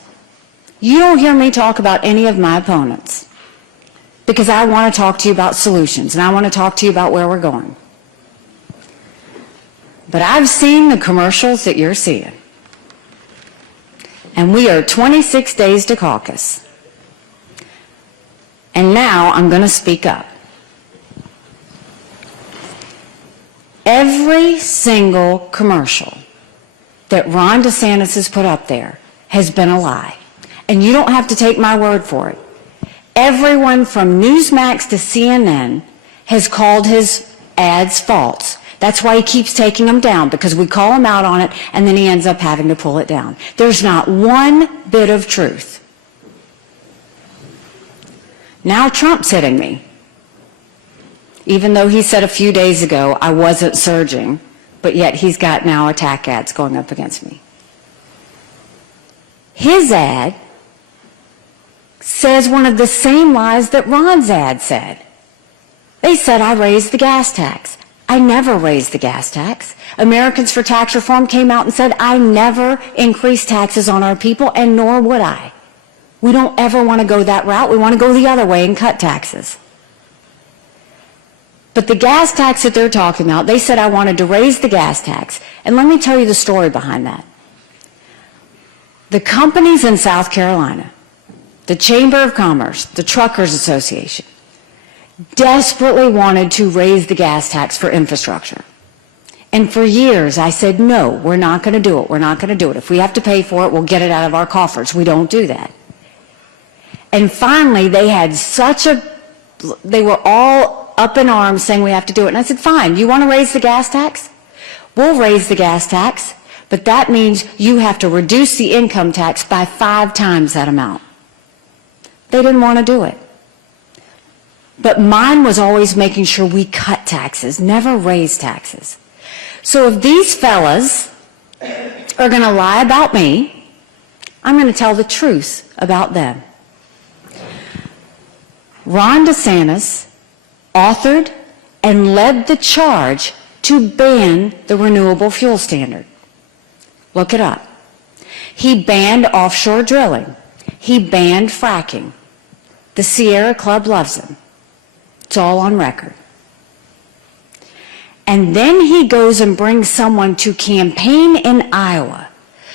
you don't hear me talk about any of my opponents, because I want to talk to you about solutions, and I want to talk to you about where we're going. But I've seen the commercials that you're seeing, and we are 26 days to caucus. And now I'm going to speak up. Every single commercial that Ron DeSantis has put up there has been a lie. And you don't have to take my word for it. Everyone from Newsmax to CNN has called his ads false. That's why he keeps taking them down, because we call him out on it and then he ends up having to pull it down. There's not one bit of truth. Now Trump's hitting me. Even though he said a few days ago I wasn't surging, but yet he's got now attack ads going up against me. His ad says one of the same lies that Ron's ad said. They said I raised the gas tax. I never raised the gas tax. Americans for Tax Reform came out and said I never increased taxes on our people, and nor would I. We don't ever want to go that route. We want to go the other way and cut taxes. But the gas tax that they're talking about, they said I wanted to raise the gas tax. And let me tell you the story behind that. The companies in South Carolina, the Chamber of Commerce, the Truckers Association, desperately wanted to raise the gas tax for infrastructure. And for years I said, no, we're not going to do it. We're not going to do it. If we have to pay for it, we'll get it out of our coffers. We don't do that. And finally, they were all up in arms saying we have to do it. And I said, fine, you want to raise the gas tax? We'll raise the gas tax, but that means you have to reduce the income tax by 5 times that amount. They didn't want to do it. But mine was always making sure we cut taxes, never raise taxes. So if these fellas are going to lie about me, I'm going to tell the truth about them. Ron DeSantis authored and led the charge to ban the renewable fuel standard. Look it up. He banned offshore drilling. He banned fracking. The Sierra Club loves him. It's all on record. And then he goes and brings someone to campaign in Iowa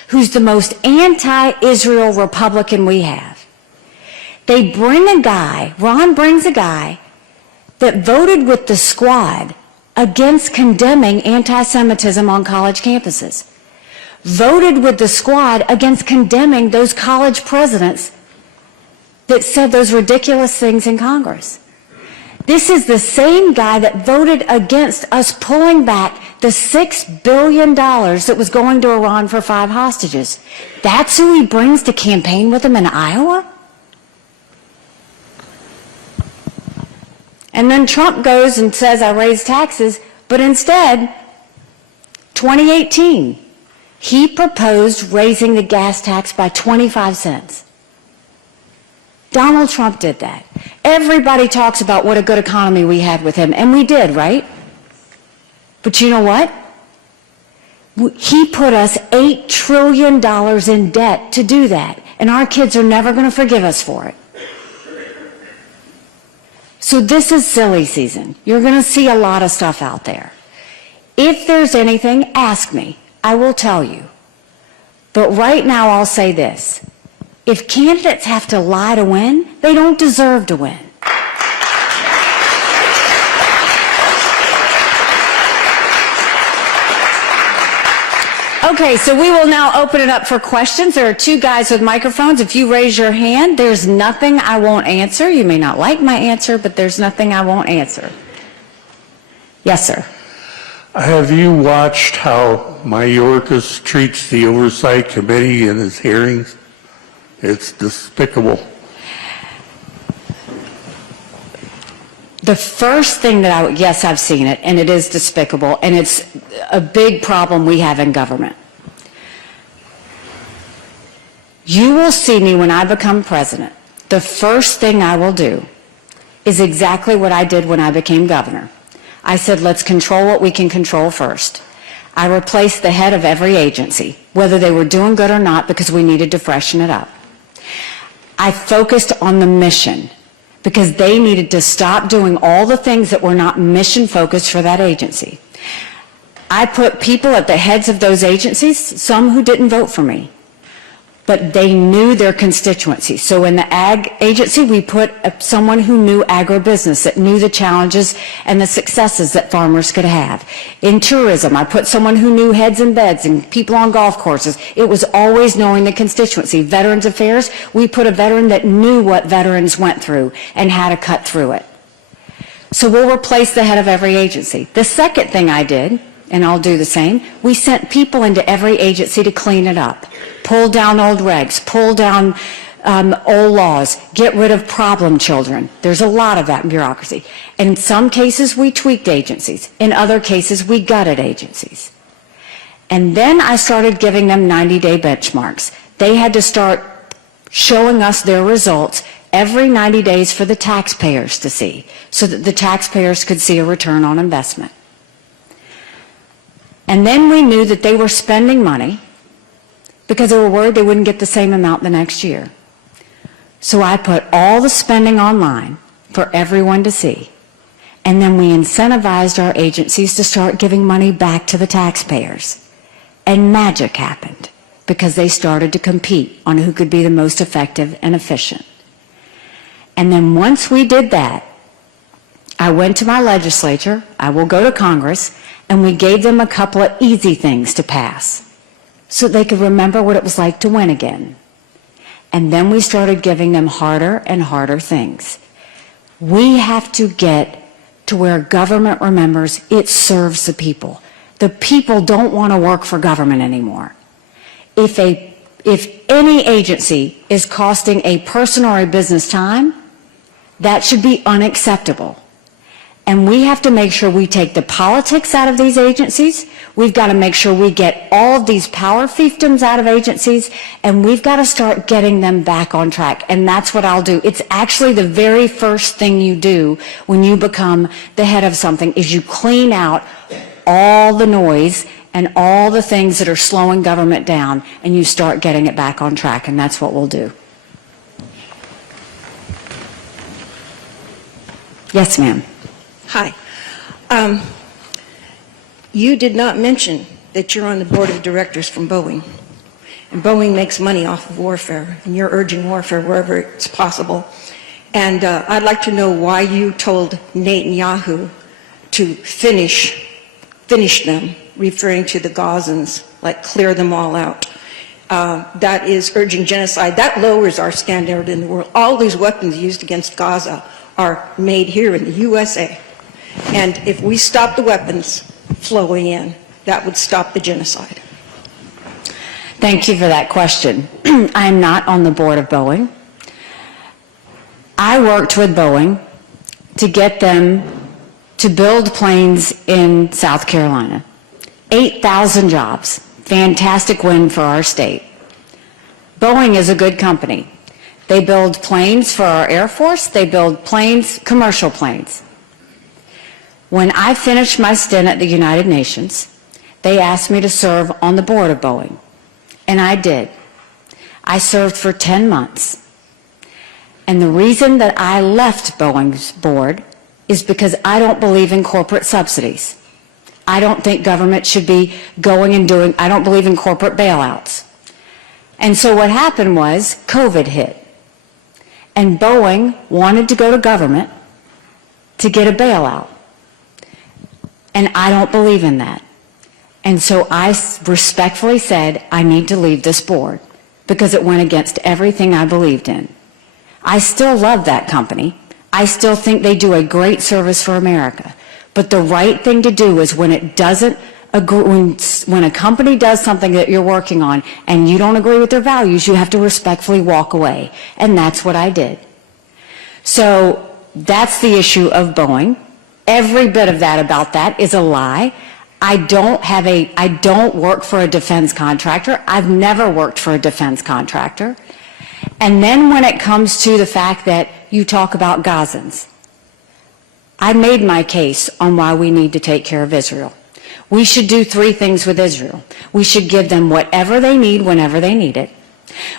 who's the most anti-Israel Republican we have. They bring a guy, Ron brings a guy, that voted with the squad against condemning anti-Semitism on college campuses. Voted with the squad against condemning those college presidents that said those ridiculous things in Congress. This is the same guy that voted against us pulling back the $6 billion that was going to Iran for 5 hostages. That's who he brings to campaign with him in Iowa? And then Trump goes and says, I raised taxes, but instead, 2018, he proposed raising the gas tax by 25 cents. Donald Trump did that. Everybody talks about what a good economy we had with him, and we did, right? But you know what? He put us $8 trillion in debt to do that, and our kids are never going to forgive us for it. So this is silly season. You're going to see a lot of stuff out there. If there's anything, ask me. I will tell you. But right now I'll say this. If candidates have to lie to win, they don't deserve to win. Okay, so we will now open it up for questions. There are two guys with microphones. If you raise your hand, there's nothing I won't answer. You may not like my answer, but there's nothing I won't answer. Yes, sir. Have you watched how Mayorkas treats the Oversight Committee in his hearings? It's despicable. The first thing that yes, I've seen it, and it is despicable, and it's a big problem we have in government. You will see me when I become president. The first thing I will do is exactly what I did when I became governor. I said, let's control what we can control first. I replaced the head of every agency, whether they were doing good or not, because we needed to freshen it up. I focused on the mission, because they needed to stop doing all the things that were not mission focused for that agency. I put people at the heads of those agencies, some who didn't vote for me, but they knew their constituency. So in the ag agency, we put someone who knew agribusiness, that knew the challenges and the successes that farmers could have. In tourism, I put someone who knew heads and beds and people on golf courses. It was always knowing the constituency. Veterans Affairs, we put a veteran that knew what veterans went through and how to cut through it. So we'll replace the head of every agency. The second thing I did, and I'll do the same, we sent people into every agency to clean it up. Pull down old regs, pull down old laws, get rid of problem children. There's a lot of that in bureaucracy. In some cases, we tweaked agencies. In other cases, we gutted agencies. And then I started giving them 90-day benchmarks. They had to start showing us their results every 90 days for the taxpayers to see, so that the taxpayers could see a return on investment. And then we knew that they were spending money because they were worried they wouldn't get the same amount the next year. So I put all the spending online for everyone to see. And then we incentivized our agencies to start giving money back to the taxpayers. And magic happened because they started to compete on who could be the most effective and efficient. And then once we did that, I went to my legislature, I will go to Congress, and we gave them a couple of easy things to pass so they could remember what it was like to win again. And then we started giving them harder and harder things. We have to get to where government remembers it serves the people. The people don't want to work for government anymore. If any agency is costing a person or a business time, that should be unacceptable. And we have to make sure we take the politics out of these agencies. We've got to make sure we get all of these power fiefdoms out of agencies, and we've got to start getting them back on track. And that's what I'll do. It's actually the very first thing you do when you become the head of something, is you clean out all the noise and all the things that are slowing government down, and you start getting it back on track, and that's what we'll do. Yes, ma'am. Hi. You did not mention that you're on the board of directors from Boeing. And Boeing makes money off of warfare, and you're urging warfare wherever it's possible. And I'd like to know why you told Netanyahu to finish them, referring to the Gazans, like clear them all out. That is urging genocide. That lowers our standard in the world. All these weapons used against Gaza are made here in the USA. And if we stop the weapons flowing in, that would stop the genocide. Thank you for that question. I'm not on the board of Boeing. I worked with Boeing to get them to build planes in South Carolina. 8,000 jobs. Fantastic win for our state. Boeing is a good company. They build planes for our Air Force. They build planes, commercial planes. When I finished my stint at the United Nations, they asked me to serve on the board of Boeing, and I did. I served for 10 months. And the reason that I left Boeing's board is because I don't believe in corporate subsidies. I don't think government should be going and doing, I don't believe in corporate bailouts. And so what happened was COVID hit. And Boeing wanted to go to government to get a bailout. And I don't believe in that. And so I respectfully said, I need to leave this board because it went against everything I believed in. I still love that company. I still think they do a great service for America. But the right thing to do is when it doesn't agree, when a company does something that you're working on and you don't agree with their values, you have to respectfully walk away. And that's what I did. So that's the issue of Boeing. Every bit of that about that is a lie. I don't work for a defense contractor. I've never worked for a defense contractor. And then when it comes to the fact that you talk about Gazans, I made my case on why we need to take care of Israel. We should do 3 things with Israel. We should give them whatever they need whenever they need it.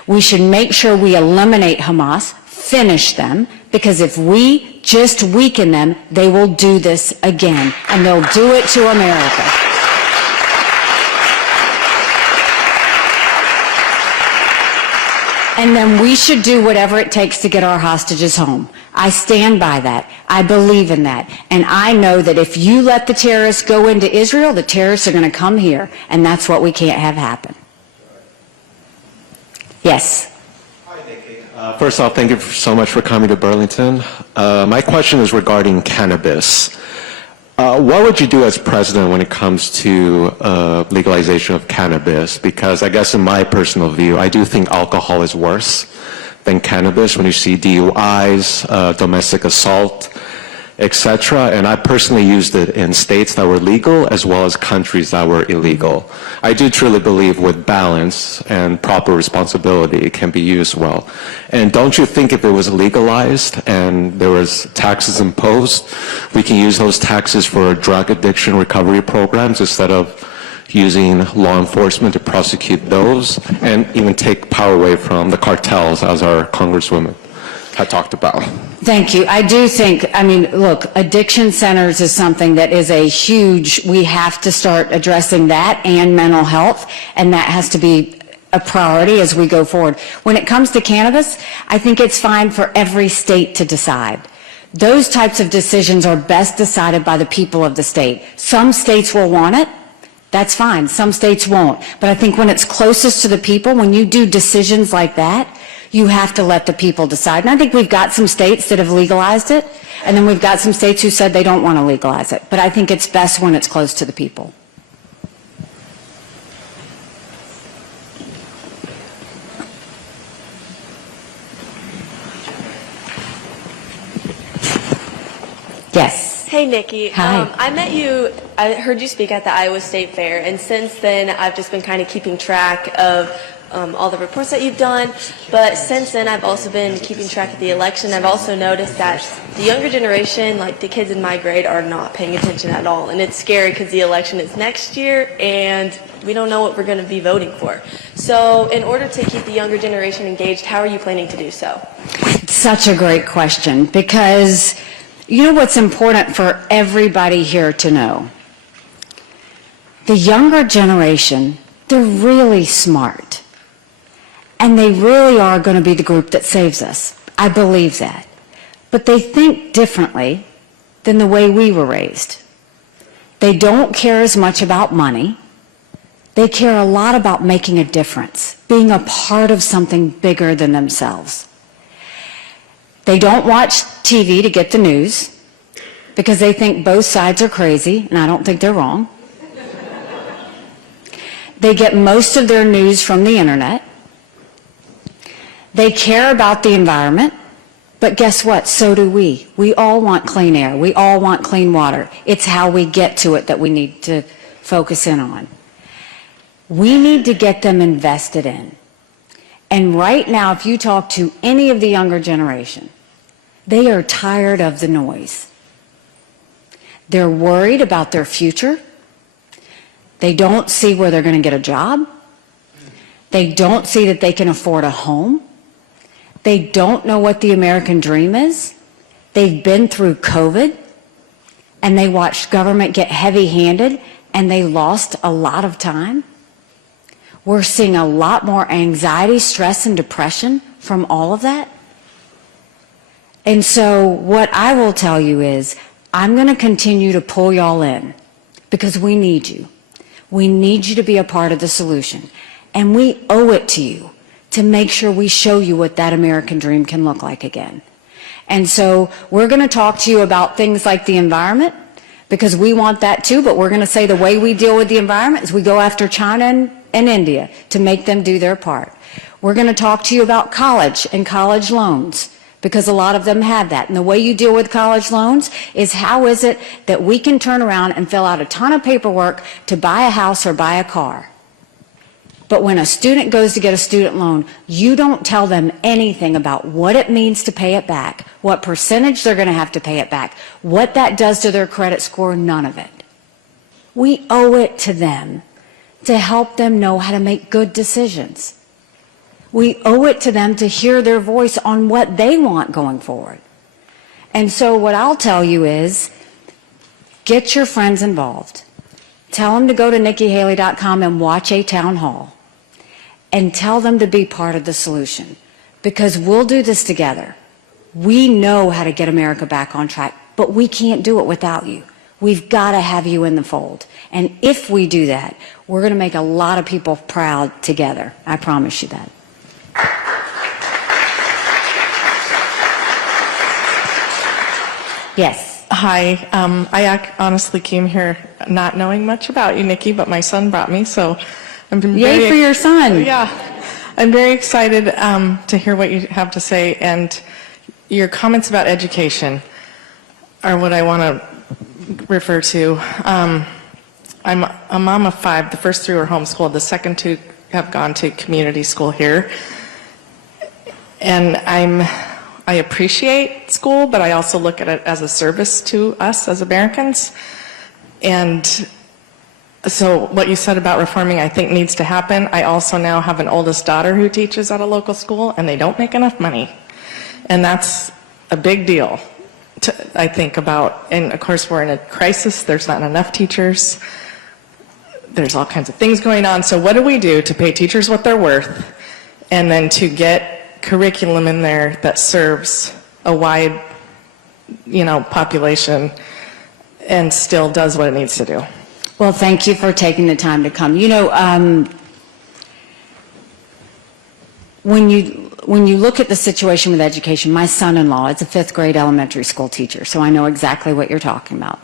We should make sure we eliminate Hamas, finish them, because if we just weaken them, they will do this again, and they'll do it to America. And then we should do whatever it takes to get our hostages home. I stand by that. I believe in that. And I know that if you let the terrorists go into Israel, the terrorists are going to come here, and that's what we can't have happen. Yes. Hi, Nikki. First off, thank you so much for coming to Burlington. My question is regarding cannabis. What would you do as president when it comes to legalization of cannabis? Because I guess in my personal view, I do think alcohol is worse than cannabis when you see DUIs, domestic assault, etc. And I personally used it in states that were legal as well as countries that were illegal. I do truly believe with balance and proper responsibility, it can be used well. And don't you think if it was legalized and there was taxes imposed, we can use those taxes for drug addiction recovery programs instead of using law enforcement to prosecute those and even take power away from the cartels, as our Congresswoman had talked about? Thank you. I do think, I mean, look, addiction centers is something that is a huge, we have to start addressing that and mental health, and that has to be a priority as we go forward. When it comes to cannabis, I think it's fine for every state to decide. Those types of decisions are best decided by the people of the state. Some states will want it. That's fine. Some states won't. But I think when it's closest to the people, when you do decisions like that, you have to let the people decide. And I think we've got some states that have legalized it, and then we've got some states who said they don't want to legalize it. But I think it's best when it's close to the people. Yes. Hey, Nikki. Hi. I heard you speak at the Iowa State Fair, and since then I've just been kind of keeping track of all the reports that you've done. But since then I've also been keeping track of the election. I've also noticed that the younger generation, like the kids in my grade, are not paying attention at all. And it's scary because the election is next year, and we don't know what we're going to be voting for. So in order to keep the younger generation engaged, how are you planning to do so? Such a great question, because you know what's important for everybody here to know? The younger generation, they're really smart. And they really are going to be the group that saves us. I believe that. But they think differently than the way we were raised. They don't care as much about money. They care a lot about making a difference, being a part of something bigger than themselves. They don't watch TV to get the news because they think both sides are crazy, and I don't think they're wrong. They get most of their news from the internet. They care about the environment, but guess what? So do we. We all want clean air. We all want clean water. It's how we get to it that we need to focus in on. We need to get them invested in. And right now, if you talk to any of the younger generation, they are tired of the noise. They're worried about their future. They don't see where they're going to get a job. They don't see that they can afford a home. They don't know what the American dream is. They've been through COVID, and they watched government get heavy-handed, and they lost a lot of time. We're seeing a lot more anxiety, stress, and depression from all of that. And so what I will tell you is I'm going to continue to pull y'all in because we need you. We need you to be a part of the solution. And we owe it to you to make sure we show you what that American dream can look like again. And so we're going to talk to you about things like the environment, because we want that too, but we're going to say the way we deal with the environment is we go after China and India to make them do their part. We're going to talk to you about college and college loans, because a lot of them have that. And the way you deal with college loans is, how is it that we can turn around and fill out a ton of paperwork to buy a house or buy a car? But when a student goes to get a student loan, you don't tell them anything about what it means to pay it back, what percentage they're going to have to pay it back, what that does to their credit score, none of it. We owe it to them to help them know how to make good decisions. We owe it to them to hear their voice on what they want going forward. And so what I'll tell you is, get your friends involved. Tell them to go to NikkiHaley.com and watch a town hall. And tell them to be part of the solution, because we'll do this together. We know how to get America back on track, but we can't do it without you. We've got to have you in the fold. And if we do that, we're going to make a lot of people proud together. I promise you that. Yes. Hi. I honestly came here not knowing much about you, Nikki, but my son brought me, so I'm Yay for your son. Yeah. I'm very excited to hear what you have to say, and your comments about education are what I want to refer to. I'm a mom of 5. The first 3 were homeschooled. The second 2 have gone to community school here. And I appreciate school, but I also look at it as a service to us as Americans. And so what you said about reforming, I think, needs to happen. I also now have an oldest daughter who teaches at a local school, and they don't make enough money. And that's a big deal, I think, about. And of course, we're in a crisis. There's not enough teachers. There's all kinds of things going on. So what do we do to pay teachers what they're worth, and then to get curriculum in there that serves a wide, population and still does what it needs to do? Well, thank you for taking the time to come. When you look at the situation with education, my son-in-law is a 5th grade elementary school teacher, so I know exactly what you're talking about.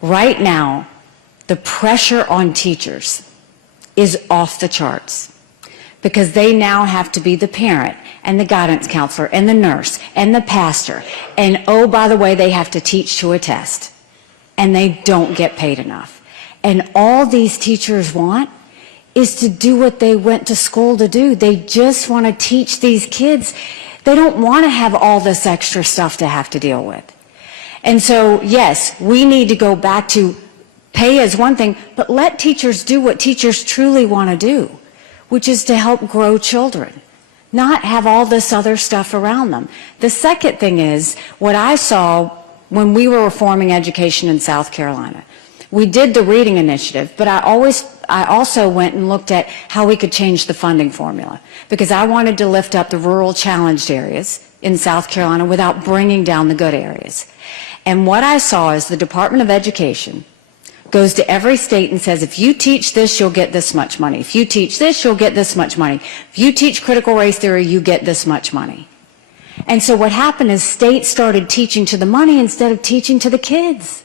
Right now, the pressure on teachers is off the charts, because they now have to be the parent and the guidance counselor and the nurse and the pastor. And oh, by the way, they have to teach to a test. And they don't get paid enough. And all these teachers want is to do what they went to school to do. They just want to teach these kids. They don't want to have all this extra stuff to have to deal with. And so, yes, we need to go back to pay as one thing, but let teachers do what teachers truly want to do, which is to help grow children, not have all this other stuff around them. The second thing is, what I saw when we were reforming education in South Carolina, we did the reading initiative, but I also went and looked at how we could change the funding formula, because I wanted to lift up the rural challenged areas in South Carolina without bringing down the good areas. And what I saw is the Department of Education goes to every state and says, if you teach this, you'll get this much money. If you teach this, you'll get this much money. If you teach critical race theory, you get this much money. And so what happened is states started teaching to the money instead of teaching to the kids.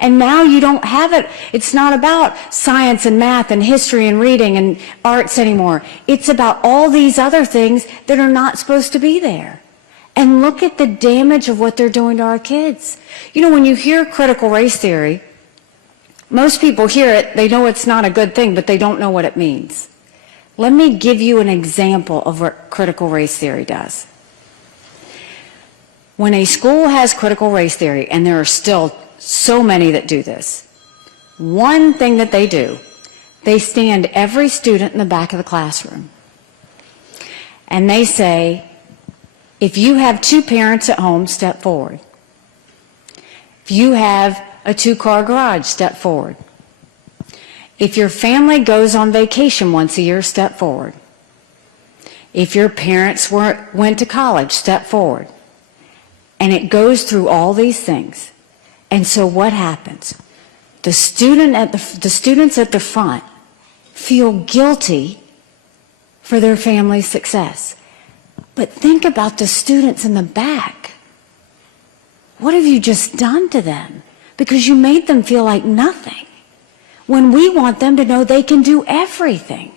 And now you don't have it. It's not about science and math and history and reading and arts anymore. It's about all these other things that are not supposed to be there. And look at the damage of what they're doing to our kids. When you hear critical race theory, most people hear it, they know it's not a good thing, but they don't know what it means. Let me give you an example of what critical race theory does. When a school has critical race theory, and there are still so many that do this, one thing that they do, they stand every student in the back of the classroom. And they say, if you have 2 parents at home, step forward. If you have a 2-car garage, step forward. If your family goes on vacation once a year, step forward. If your parents went to college, step forward. And it goes through all these things. And so what happens? the students at the front feel guilty for their family's success. But think about the students in the back. What have you just done to them? Because you made them feel like nothing, when we want them to know they can do everything.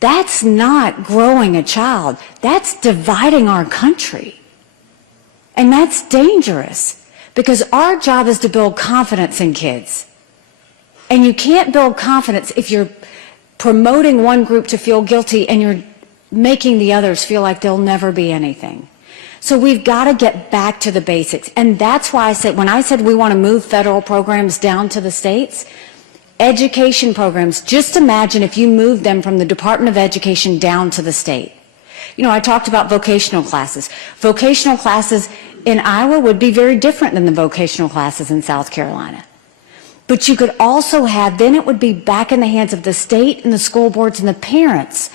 That's not growing a child. That's dividing our country. And that's dangerous, because our job is to build confidence in kids. And you can't build confidence if you're promoting one group to feel guilty and you're making the others feel like they'll never be anything. So we've got to get back to the basics. And that's why I said, when I said we want to move federal programs down to the states, education programs, just imagine if you moved them from the Department of Education down to the state. You know, I talked about vocational classes. Vocational classes in Iowa would be very different than the vocational classes in South Carolina. But you could also have, then it would be back in the hands of the state and the school boards and the parents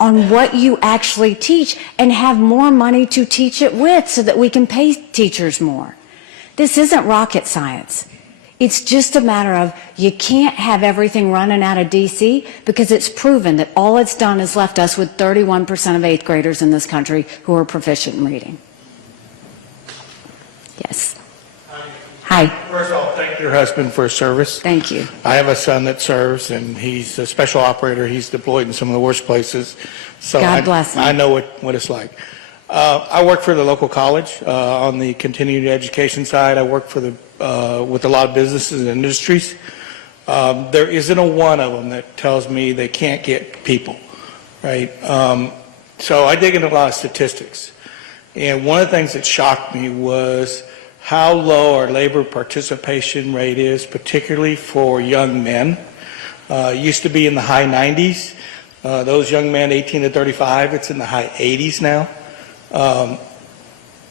on what you actually teach, and have more money to teach it with so that we can pay teachers more. This isn't rocket science. It's just a matter of, you can't have everything running out of DC, because it's proven that all it's done is left us with 31% of 8th graders in this country who are proficient in reading. Yes. Hi. First of all, thank your husband for his service. Thank you. I have a son that serves, and he's a special operator. He's deployed in some of the worst places. So God bless him. I know what it's like. I work for the local college on the continuing education side. I work for with a lot of businesses and industries. There isn't a one of them that tells me they can't get people, right? So I dig into a lot of statistics. And one of the things that shocked me was how low our labor participation rate is, particularly for young men. It used to be in the high 90s. Those young men, 18 to 35, it's in the high 80s now.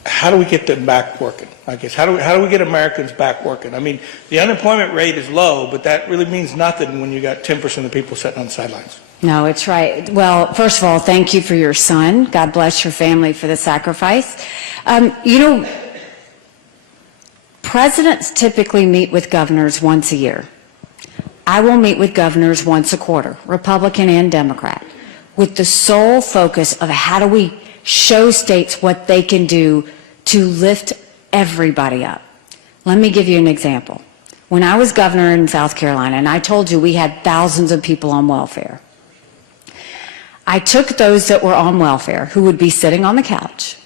How do we get them back working? I guess, how do we get Americans back working? I mean, the unemployment rate is low, but that really means nothing when you got 10% of the people sitting on the sidelines. No, it's right. Well, first of all, thank you for your son. God bless your family for the sacrifice. You know, presidents typically meet with governors once a year. I will meet with governors once a quarter, Republican and Democrat, with the sole focus of how do we show states what they can do to lift everybody up. Let me give you an example. When I was governor in South Carolina, and I told you we had thousands of people on welfare, I took those that were on welfare who would be sitting on the couch,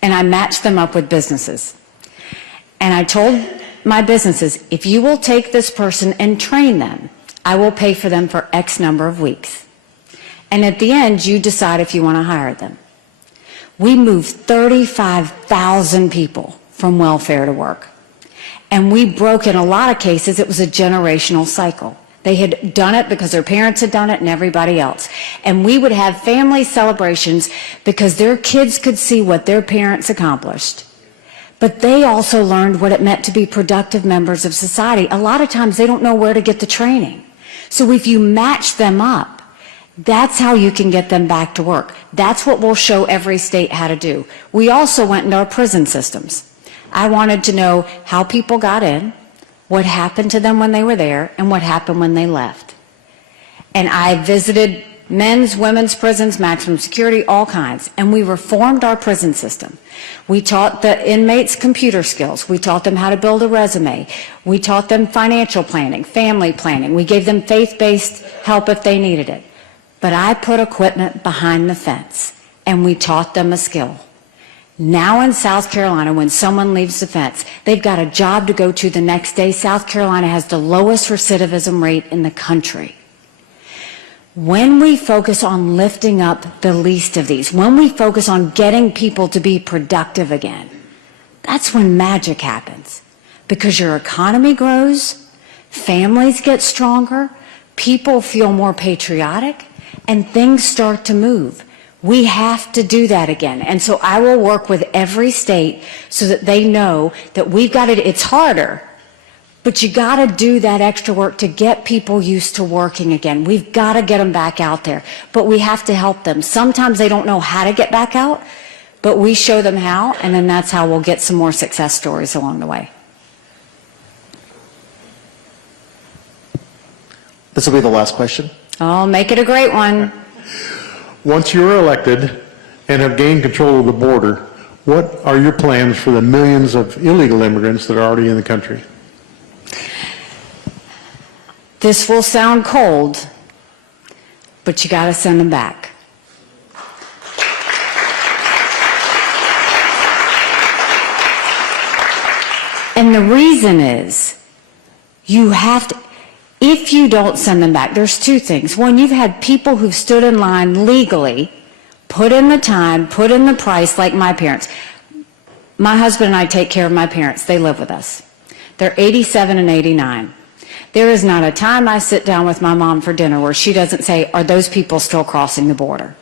and I matched them up with businesses. And I told my businesses, if you will take this person and train them, I will pay for them for X number of weeks. And at the end, you decide if you want to hire them. We moved 35,000 people from welfare to work. And we broke, in a lot of cases, it was a generational cycle. They had done it because their parents had done it and everybody else. And we would have family celebrations because their kids could see what their parents accomplished. But they also learned what it meant to be productive members of society. A lot of times they don't know where to get the training. So if you match them up, that's how you can get them back to work. That's what we'll show every state how to do. We also went into our prison systems. I wanted to know how people got in, what happened to them when they were there, and what happened when they left. And I visited men's, women's prisons, maximum security, all kinds. And we reformed our prison system. We taught the inmates computer skills. We taught them how to build a resume. We taught them financial planning, family planning. We gave them faith-based help if they needed it. But I put equipment behind the fence, and we taught them a skill. Now in South Carolina, when someone leaves the fence, they've got a job to go to the next day. South Carolina has the lowest recidivism rate in the country. When we focus on lifting up the least of these, when we focus on getting people to be productive again, that's when magic happens. Because your economy grows, families get stronger, people feel more patriotic, and things start to move. We have to do that again. And so I will work with every state so that they know that we've got it. It's harder, but you got to do that extra work to get people used to working again. We've got to get them back out there, but we have to help them. Sometimes they don't know how to get back out, but we show them how, and then that's how we'll get some more success stories along the way. This will be the last question. Oh, make it a great one. Once you're elected and have gained control of the border, what are your plans for the millions of illegal immigrants that are already in the country? This will sound cold, but you got to send them back. And the reason is, you have to, if you don't send them back, there's two things. One, you've had people who've stood in line legally, put in the time, put in the price, like my parents. My husband and I take care of my parents. They live with us. They're 87 and 89. There is not a time I sit down with my mom for dinner where she doesn't say, are those people still crossing the border?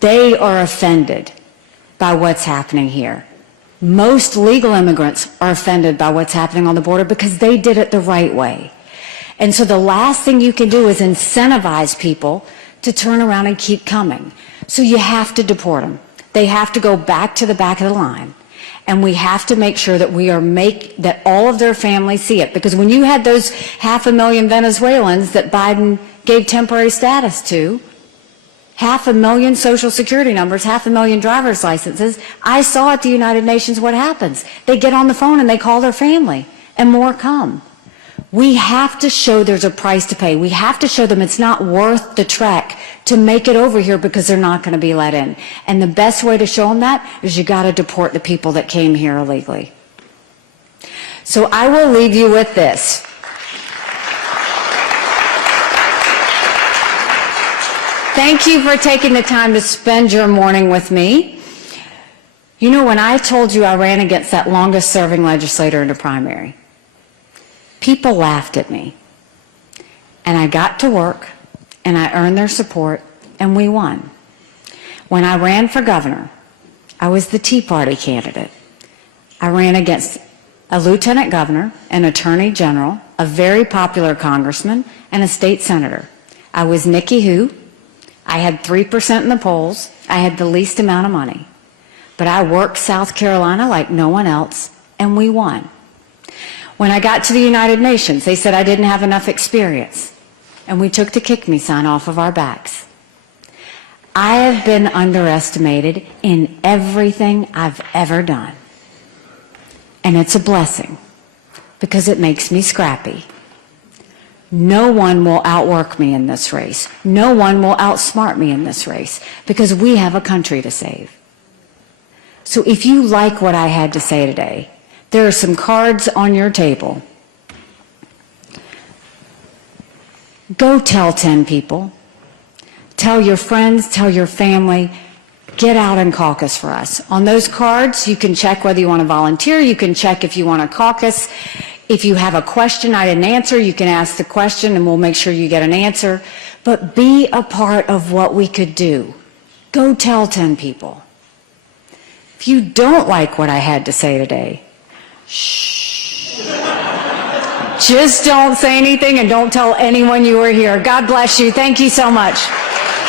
They are offended by what's happening here. Most legal immigrants are offended by what's happening on the border because they did it the right way. And so the last thing you can do is incentivize people to turn around and keep coming. So you have to deport them. They have to go back to the back of the line. And we have to make sure that that all of their families see it. Because when you had those 500,000 Venezuelans that Biden gave temporary status to, 500,000 social security numbers, 500,000 driver's licenses, I saw at the United Nations what happens. They get on the phone and they call their family, and more come. We have to show there's a price to pay. We have to show them it's not worth the trek to make it over here because they're not going to be let in. And the best way to show them that is you got to deport the people that came here illegally. So I will leave you with this. Thank you for taking the time to spend your morning with me. You know, when I told you I ran against that longest serving legislator in the primary, people laughed at me. And I got to work, and I earned their support, and we won. When I ran for governor, I was the Tea Party candidate. I ran against a lieutenant governor, an attorney general, a very popular congressman, and a state senator. I was Nikki Who. I had 3% in the polls. I had the least amount of money. But I worked South Carolina like no one else, and we won. When I got to the United Nations, they said I didn't have enough experience, and we took the kick me sign off of our backs. I have been underestimated in everything I've ever done. And it's a blessing, because it makes me scrappy. No one will outwork me in this race. No one will outsmart me in this race, because we have a country to save. So if you like what I had to say today, there are some cards on your table. Go tell 10 people. Tell your friends, tell your family, get out and caucus for us. On those cards, you can check whether you want to volunteer, you can check if you want to caucus. If you have a question I didn't answer, you can ask the question and we'll make sure you get an answer. But be a part of what we could do. Go tell 10 people. If you don't like what I had to say today, shh. Just don't say anything and don't tell anyone you were here. God bless you. Thank you so much.